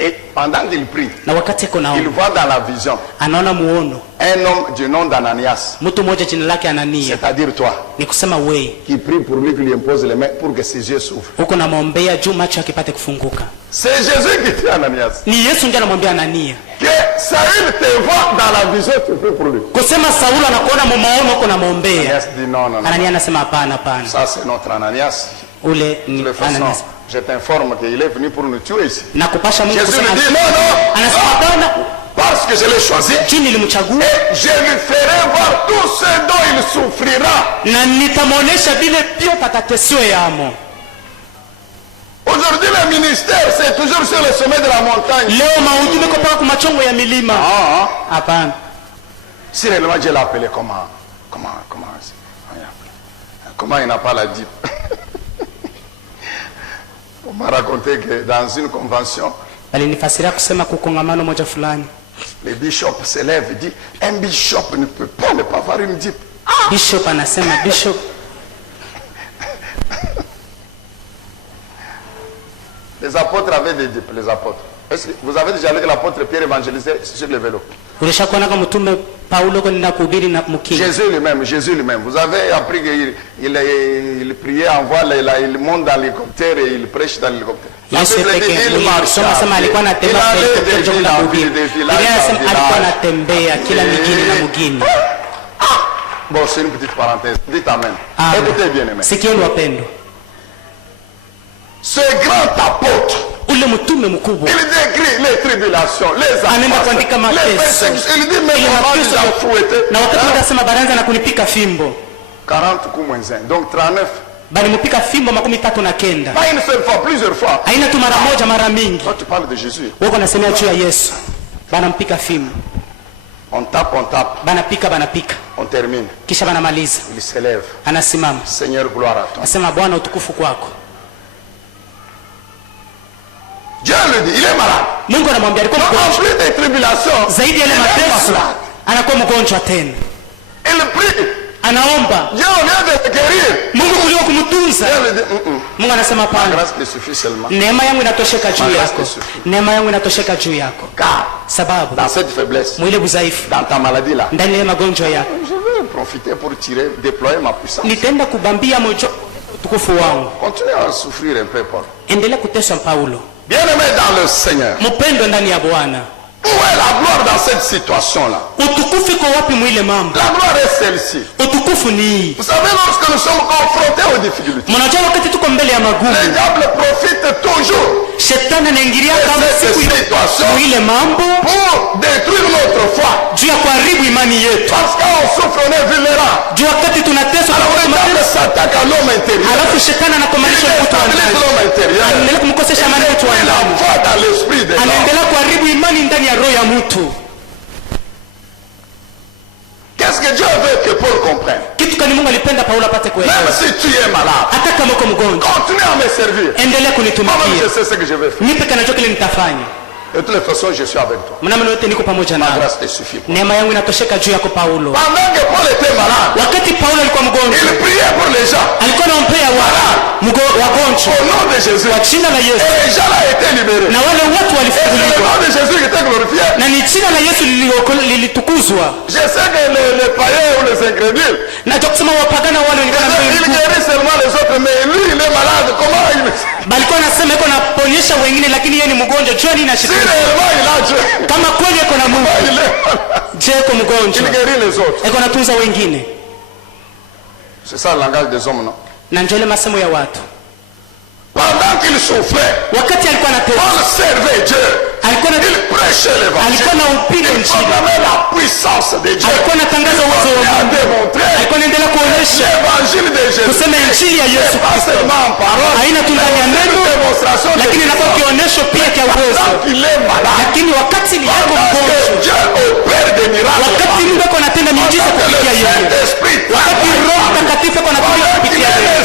Et pendant qu'il prie, na wakati ako il naomba voit dans la vision anaona muono un homme du nom d'Ananias, mtu mmoja jina lake Anania, c'est-à-dire toi, ni kusema wewe qui prie pour lui, qui lui impose les mains pour que ses yeux s'ouvrent. huko namwombea juu macho akipate kufunguka. C'est Jésus qui dit à Ananias Ni Yesu ndiye anamwambia Anania que Saïl te voit dans la vision, tu pries pour lui. kusema Saulo anakuona mumaono huko namwombea. Ananias dit non, non, non. Anania anasema hapana, hapana, Ça, c'est notre Ananias. ule ni De toute façon, Ananias. Je t'informe qu'il est venu pour nous tuer ici. Na kupasha Mungu Jésus kusema lui dit non, anasema hapana, parce que je l'ai choisi. juu nilimchagua Et je lui ferai voir tout ce dont il souffrira. na nitamwonyesha vile vyote atatesiwe yamo. Aujourd'hui, le ministère, c'est toujours sur le sommet de la montagne. Leo mahuduma iko paka kumachongo ya milima. Hapana. Si réellement Dieu l'a appelé, comment il n'a pas la dip? On m'a raconté que dans une convention, Alinifasiria kusema kukongamano moja fulani, les bishops se lèvent et disent, un bishop ne peut pas ne pas avoir une dip. bishop anasema, bishop Les apôtres avaient des dips, les apôtres. Est-ce que vous avez déjà lu que l'apôtre Pierre évangélisait sur le vélo? ulishakuona kama mtume Paulo kwenda kuhubiri na mkini. Jésus lui-même. Vous avez appris qu'il priait en voile, il monte dans l'hélicoptère et il prêche dans l'hélicoptère. Yesu pekee soma sema alikuwa anatembea kwenda kuhubiri. Alikuwa anatembea kila mijini na mjini. Bon, c'est une petite parenthèse. Dites amen. Écoutez bien, amen. Sikieni wapendo. Ce grand apôtre, ule mtume mkubwa, il décrit les tribulations, les afflictions, les persécutions. Il dit même comment ils ont fouetté. Na wakati wanasema baranza na kunipika fimbo 40 coups moins 1, donc 39. Bali mpika fimbo 39. Pas une seule fois, plusieurs fois. Haina tu mara moja, mara mingi. Toi tu parles de Jésus. Wako nasemea juu ya Yesu. Bana mpika fimbo. On tape. Bana pika. On termine. Kisha banamaliza. Il se lève. Anasimama. Seigneur, gloire à toi. Asema Bwana utukufu kwako. Dieu le dit, il est malade. Mungu anamwambia alikuwa mgonjwa. En plus des tribulations, zaidi ya mateso anakuwa mgonjwa tena. Il prie. Anaomba. Dieu au lieu de guérir, Mungu kulio kumtunza. Mungu anasema hapana. Grâce te suffit seulement. Neema yangu inatosheka juu yako. Neema yangu inatosheka juu yako. Car sababu dans cette faiblesse, mwile udhaifu, dans ta maladie là, ndani ya magonjwa yako, je vais profiter pour tirer, déployer ma puissance. Nitaenda kubambia mojo tukufu wangu. Continue à souffrir un peu, Paul. Endelea kuteswa Paulo. Bien-aimé dans le Seigneur. Mpendwa ndani ya Bwana. Où est la gloire dans cette situation-là? Utukufu kwa wapi mwile mambo? La gloire est celle-ci. Utukufu ni. Vous savez, lorsque nous sommes confrontés aux difficultés, mnajua wakati tuko mbele ya magumu, le diable profite toujours. Shetani anaingilia kama siku ile mambo pour détruire notre foi. Juu ya kuharibu imani yetu. Parce qu'on souffre, on est vulnérable. Juu wakati tunateswa, alors le diable s'attaque à l'homme intérieur. Alafu shetani anakomanisha mtu wa ndani. L'homme intérieur. Anaendelea kumkosesha amani mtu wa ndani. La foi dans l'esprit de l'homme. Anaendelea kuharibu imani ndani ya roho ya mtu. Qu'est-ce que Dieu veut que Paul comprenne? Kitu kani Mungu alipenda Paulo apate kuelewa. Même si tu es malade, hata kama uko mgonjwa, continue à me servir. Endelea kunitumikia. Moi je sais ce que je vais faire. Nipe kanacho kile nitafanya. De toutes les façons, je suis avec toi. Mnamna wote niko pamoja nawe. Ma grâce te suffit. Neema yangu inatosheka juu yako Paulo. Pendant que Paul était malade, wakati Paulo alikuwa mgonjwa, il priait pour les gens. Alikuwa anaombea wagonjwa. Au nom de Jésus. Kwa jina la Yesu. Et les gens là étaient libérés. Na wale watu walifunguliwa. Le nom de Jésus était glorifié. Na ni jina la Yesu lilitukuzwa. Je sais que les païens ou les incrédules, na kusema wapagana wale il guérit seulement les autres, mais lui il est malade. Comment il balikuwa anasema yuko naponyesha wengine lakini yeye ni mgonjwa. Jua nini si réellement il a Dieu, kama kweli yuko na Mungu, je yuko mgonjwa, il guérit les autres. Yuko natunza wengine. C'est ça le langage des hommes, non? Na njole masemo ya watu. Pendant qu'il souffrait, wakati alikuwa anateswa, Paul servait Dieu. Alikuwa il prêchait l'évangile. Alikuwa anahubiri injili. Il la puissance de Dieu. Alikuwa anatangaza uwezo wa Mungu. Alikuwa anaendelea kuonesha l'évangile de Jésus. Kusema injili ya Yesu Kristo. Haina tu ndani ya neno, lakini inakuwa kionyesho pia cha uwezo. Lakini wakati ni yako mgonjwa, wakati Mungu ako anatenda miujiza kupitia yeye, wakati Roho Mtakatifu ako anatenda kupitia yeye,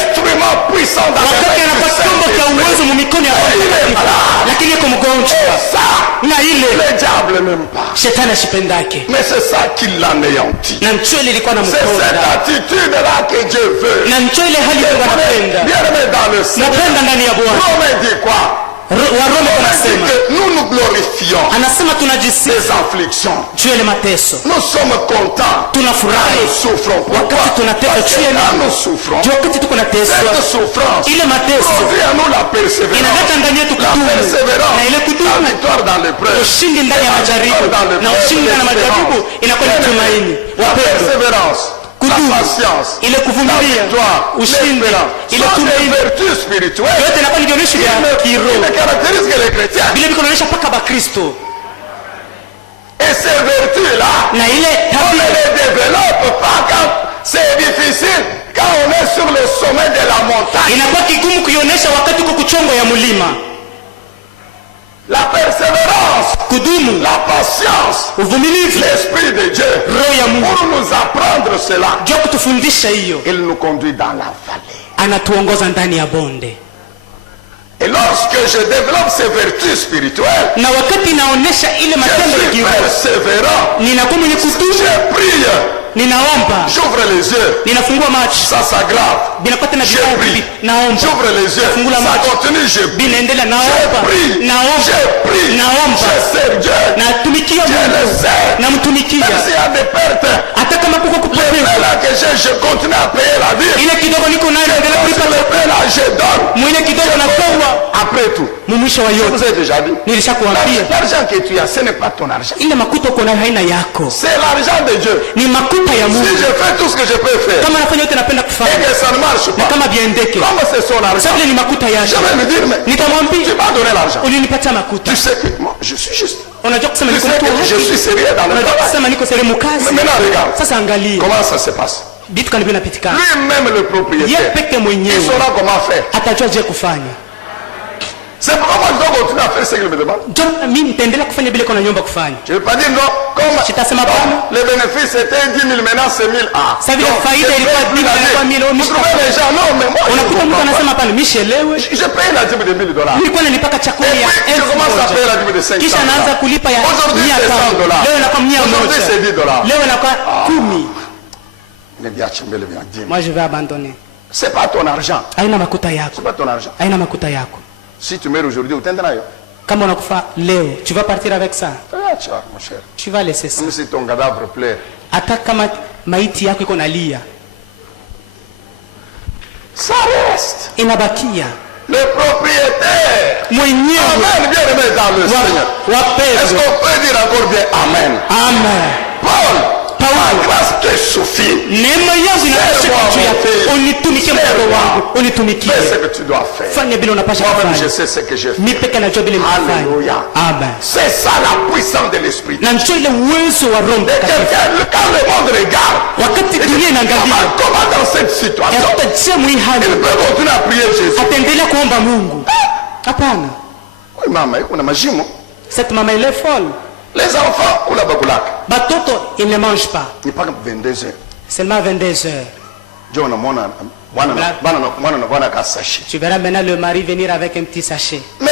wakati anakuwa chombo cha uwezo mu mikono ya Roho Mtakatifu, lakini yuko mgonjwa. Na ile shetani ashipendake, mais c'est ça qui l'anéantit. Na mcho ile ilikuwa na mkono. C'est cette attitude là que Dieu veut. Na mcho ile hali Mungu anapenda. Bien-aimé dans le Seigneur. Napenda ndani ya Bwana. Rome dit quoi? Waroma anasema nous nous glorifions. Anasema tunajisifu des afflictions. Juu ya mateso. Nous sommes contents. Tunafurahi. Nous souffrons. Wakati tunateswa juu ya nous souffrons. Juu wakati tuko na teso. Cette souffrance. Ile mateso. Produit en nous la persévérance. Inaleta ndani yetu kudumu. La persévérance. Na ile kudumu. La victoire dans l'épreuve. Ushindi ndani ya majaribu. Na ushindi ndani ya majaribu inakuwa ni tumaini. La persévérance. la patience, ile la kuvumilia, victoire, ushindi, l'espérance. ile Ce sont des tumaini, vertus spirituelles yote inakuwa ni vionyesho vya qui kiroho ne caractérisent que les chrétiens. vile vinaonyesha mpaka Bakristo, Et ces vertus-là, na ile on ne tabia les développe pas quand c'est difficile, quand on est sur le sommet de la montagne. inakuwa kigumu kuionyesha wakati uko kuchongo ya mlima. La persévérance, Kudumu, la patience, uvumilivu, l'Esprit de Dieu, roho ya Mungu pour nous apprendre cela, ndio kutufundisha hiyo, il nous conduit dans la vallée. anatuongoza ndani ya bonde. Et lorsque je développe ces vertus spirituelles, Na wakati naonesha ile je matendo ya suis kiroho, persévérant, ninakuwa mwenye kudumu, je prie, ninaomba, j'ouvre les yeux, ninafungua macho, ça s'aggrave, binakuwa tena je vibaya, prie, naomba, j'ouvre les yeux, Fungula ça macho. continue, je prie, binaendelea, je naomba, prie, naomba, je prie, naomba, je sers Dieu, natumikia je le Mungu, sers, namtumikia, même s'il y a des pertes, hata kama kuko les kupoteza prêts là que j'ai, je continue à payer la vie, ile kidogo niko nayo, naendelea sur kulipa, les prêts là, je donne, mwile kidogo natoa, après tout, mwisho wa je yote vous ai déjà dit, nilishakuambia l'argent que tu as, ce n'est pas ton argent, ile makuta uko nayo haina yako, c'est l'argent de Dieu. ni makuta ya Si Mungu. je fais tout ce que je peux faire, Kama nafanya yote napenda et kufanya que ça ne marche na pas, kama biendeke, comme c'est son argent, sasa vile ni makuta je yake, vais lui dire, mais nitamwambia tu m'as donné l'argent. ulinipatia makuta. Tu sais que moi, je suis juste. Unajua kusema Tu niko sais mtu wa que je haki, suis sérieux dans le unajua travail. kusema niko sehemu Mais kazi. maintenant, regarde. Sasa angalia Comment ça se passe? vitu kani vinapitikana, Lui-même, le yeye propriétaire, peke il mwenyewe saura comment faire. atajua je kufanya. C'est pourquoi moi, je dois continuer à faire ce qu'il me demande. Ndio mimi nitaendelea kufanya vile kuna nyumba kufanya. Je ne vais pas dire non, comme Sitasema non, bwana. les bénéfices étaient 10 000, maintenant c'est 1000. Ah, Sasa vile donc, faida je ilikuwa paye plus 10 la ilikuwa dîme. 1000 au Vous trouvez les gens, non, mais moi, je ne Unakuta mtu comprends anasema pas. hapana, mishelewe Je paye la dîme de 1000 $. nilikuwa nalipaka chakula Et ya puis, je commence à payer la dîme de 500 kisha naanza kulipa ya Aujourd'hui, 100 c'est 100 $. leo inakuwa 100 Aujourd'hui, c'est 10 $. leo inakuwa 10. Les gars, tu me le bien dit. Moi je vais abandonner. C'est pas ton argent. Haina makuta yako, C'est pas ton argent. haina makuta yako. Si tu meurs aujourd'hui, utendra yo. Kama unakufa leo, tu vas partir avec ça, Tu vois, mon cher. tu vas laisser ça. Même si ton cadavre pleure. Hata kama maiti yako iko nalia, Ça reste. inabakia Le propriétaire. mwenyewe Amen. Bien aimé dans le Seigneur. wa Est-ce pepo. qu'on peut dire encore bien Amen? Amen. Paul, ma Paulo, grâce te suffit. neema yangu inatosheka juu yako, unitumikie mtoto wangu, unitumikie, Fais ce que tu dois faire. fanya bila unapasha Moi-même, je kufanya. sais ce que j'ai fait. Mimi peke najua bila nitafanya. Alléluia. Amen. C'est ça la puissance de l'esprit. Na njoo ile uwezo wa Roho Et Mtakatifu. quelqu'un, quand le monde regarde, Wakati dunia comment, inaangalia, comment dans cette situation, yakuta je mwi hali il peut continuer à prier Jésus. ataendelea kuomba Mungu? Hapana. Oui, maman, il y a majimo. Cette maman elle est folle. Les enfants, ou la bagulak. Batoto ils ne mangent pas. Il n'y a pas 22 heures. Seulement 22 heures. John, mwana kasashi. Tu verras maintenant le mari venir avec un petit sachet. Mais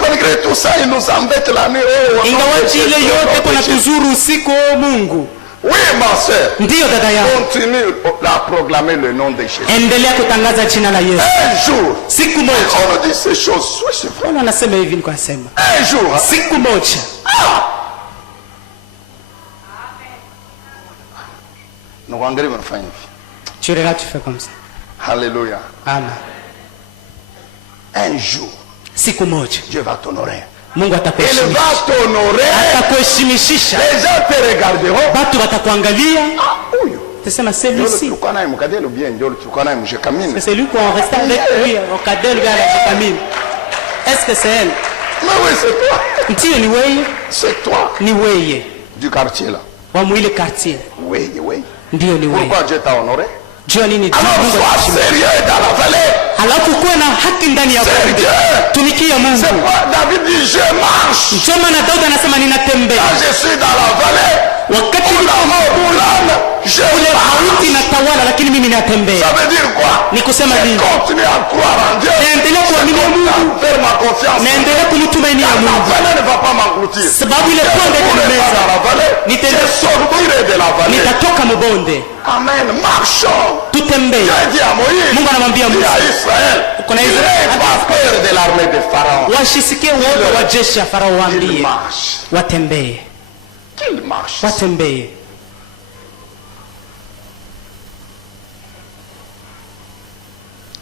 malgré tout ça, il nous embête la nuit. Oh, Ingawaji ile yote kuna tuzuru usiku, o Mungu. oui, ma soeur. Ndiyo dada yangu, Continue à proclamer le nom de Jésus. endelea kutangaza jina la Yesu. Un jour, Siku moja, on nous dit ces choses. Oui, c'est vrai. Paulo anasema hivi, nilikuwa nasema Un jour. siku moja Nous anglais wanafanya hivi. tu verras, tu fais comme ça. Alléluia. Amen. Un jour, Siku moja Dieu va t'honorer. Mungu Il atakuheshimisha, va t'honorer. atakuheshimisha. Les gens te regarderont. Batu watakuangalia, Ah, oui. tasema celui-ci, Tulikuwa naye mkadelo bien, ndio tulikuwa naye mshekamini. c'est lui qu'on restait avec lui au cadre bien la Jécamine. Est-ce que c'est elle? Mais oui, c'est toi. Ndiyo, ni weye, C'est toi. ni weye Du quartier là. wa mwile quartier. Oui, oui. Ndiyo, ni weye. Pourquoi Dieu t'a honoré? Jua nini? Alors Mungu sois atakuheshimisha. sérieux dans la vallée. Alafu kuwe na haki ndani ya bonde, Sérieux. tumikia Mungu. C'est pourquoi David dit je marche. Ndio maana Daudi anasema ninatembea, Quand je suis dans la vallée, wakati où la mort boulane, je ule mauti marche. inatawala, lakini mimi natembea. Ça veut dire quoi? Ni kusema Je nini? continue à croire en Dieu. Naendelea kuamini Mungu, Je faire ma confiance. naendelea kumtumainia La Mungu, vallée ne va pas m'engloutir. sababu ile bonde Je ne itanimeza. dans la vallée. Nitaenda- Je sortirai de la vallée. Nitatoka mbonde, Amen. Marchons. tutembee. Dieu dit à Moïse, Mungu anamwambia dit Musa, à Israël, Kuna n'ayez Israeli. pas peur de l'armée de Pharaon. washisikie wote wa jeshi ya Farao, Qu'il waambie marche. watembee, Qu'il marche. watembee.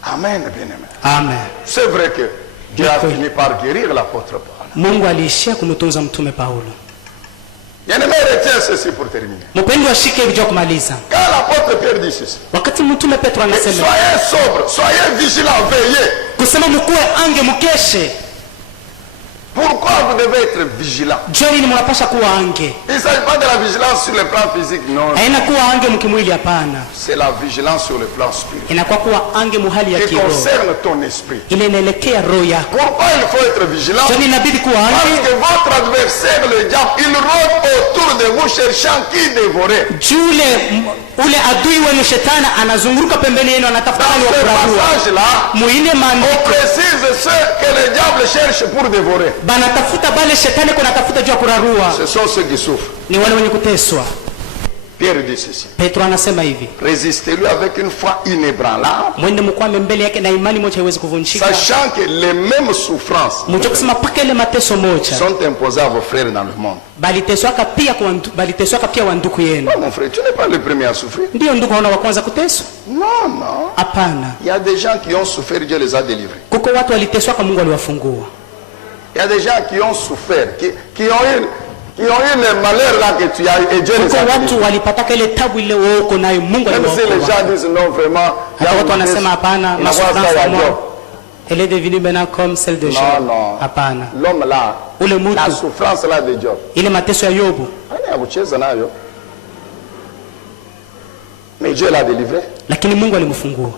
Amen, bien-aimé. Amen. C'est vrai que Dieu a Oui. fini par guérir l'apôtre Paul. Mungu aliishia kumtunza mtume Paulo, Bien-aimé, retiens ceci pour terminer. Mpendwa, ashike hivi jua kumaliza. Quand l'apôtre Pierre dit ceci, Wakati mtume Petro anasema, soyez sobre, soyez vigilants, veillez. kusema mkuwe ange mkeshe. Pourquoi vous devez être vigilant? Jua nini mnapasha kuwa ange? Il ne s'agit pas de la vigilance sur le plan physique, non. Haina kuwa ange mkimwili, hapana. C'est la vigilance sur le plan spirituel. Inakuwa kuwa ange muhali ya Qui kiroho. concerne ton esprit. Ile inaelekea roho yako. Pourquoi il faut être vigilant? Jua nini inabidi kuwa Parce ange? que votre adversaire, le diable, il rôde autour de vous cherchant qui dévorer. Jule ule adui wenu shetani anazunguruka pembeni yenu, anatafuta Dans wale wa ce kurarua. passage-là, Muile on maandiko précise ce que le diable cherche pour dévorer. banatafuta bale shetani kuna tafuta juu ya kurarua Ce sont ceux qui souffrent. ni wale wenye kuteswa. Pierre dit ceci. Petro anasema hivi, Résistez-lui avec une foi inébranlable, mwende mkwame mbele yake na imani moja haiwezi kuvunjika, sachant que les mêmes souffrances muje kusema paka ile mateso moja sont imposées à vos frères dans le monde. baliteswaka pia wa ndugu yenu. Non, mon frère, tu n'es pas le premier à souffrir. Ndiyo ndugu haona wa kwanza kuteswa? Non, non. Hapana, Il y a des gens qui ont souffert, Dieu les a délivrés. kuko watu waliteswaka, Mungu aliwafungua. Il y a des gens qui ont souffert, qui ont eu le malheur là que tu as eu et Dieu les Kuko a watu délivrés. walipataka ile tabu ile wewe uko nayo, Mungu Même si les aliwaokoa. gens disent non, vraiment, il y a Hata watu une wanasema hapana, il y a ça, masouffrance il y a à moi Dieu. elle est devenue maintenant comme celle de Job. Non, non. Hapana, L'homme là, ule la mtu souffrance là de Dieu. ile mateso ya Yobu, Mais Dieu l'a délivré. lakini Mungu alimfungua.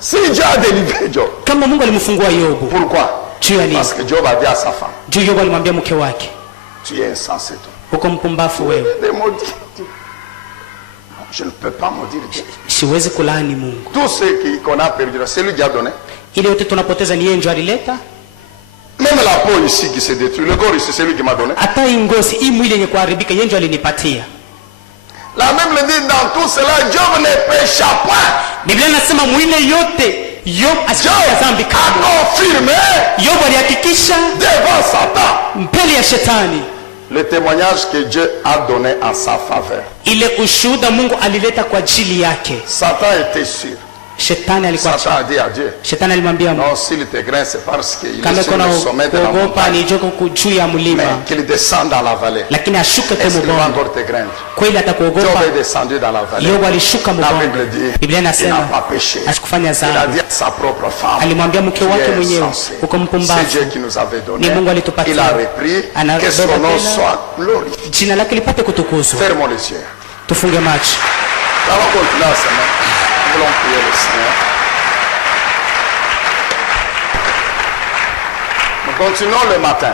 Si Dieu a délivré Job, Kama Mungu alimfungua Yobu, pourquoi? juu ya nini? Parce que Job a dit à sa femme, Juu Yobu alimwambia mke wake, tu es insensé toi. uko mpumbafu Tu wewe, es des maudits. Je ne peux pas maudire Dieu. siwezi kulaani Mungu. Tout ce qu'on a perdu, c'est lui qui a donné. Ile yote tunapoteza ni yeye ndio alileta. Même la peau ici qui se détruit, le corps ici, c'est lui qui m'a donné. Hata hii ngozi hii mwili yenye kuharibika yeye ndio alinipatia. La Bible dit dans tout cela, Job ne pécha point. Biblia inasema mwili yote Yob Job asifanya dhambi a kamwe. confirmé Yob alihakikisha devant Satan mbele ya shetani le témoignage que Dieu a donné en sa faveur. ile ushuhuda Mungu alileta kwa ajili yake. Satan était sûr. Shetani alikuwa Satan a dit à Dieu, shetani alimwambia Mungu, non, s'il te grince, c'est parce qu'il kama est sur kuna le sommet de la kuogopa montagne. ni joko juu ya Mais mlima, qu'il descende dans la vallée. lakini ashuke kwa Est-ce qu'il va mbongo. encore te craindre? Kweli Job atakuogopa? est descendu dans la vallée. Yobu alishuka La mbongo. Bible dit, Biblia il n'a inasema pas péché. asikufanya Il a dit dhambi. à sa propre femme, Alimwambia mke tu wake es mwenyewe, insensé. uko C'est mpumbavu. Dieu qui nous avait donné. Ni Mungu alitupatia. Il a repris, Ana- que son beba nom tena. soit glorifié. Jina lake lipate kutukuzwa. Fermons les yeux. Tufunge macho. Nous allons continuer à se mettre. Nous voulons prier le Seigneur. Nous continuons le matin.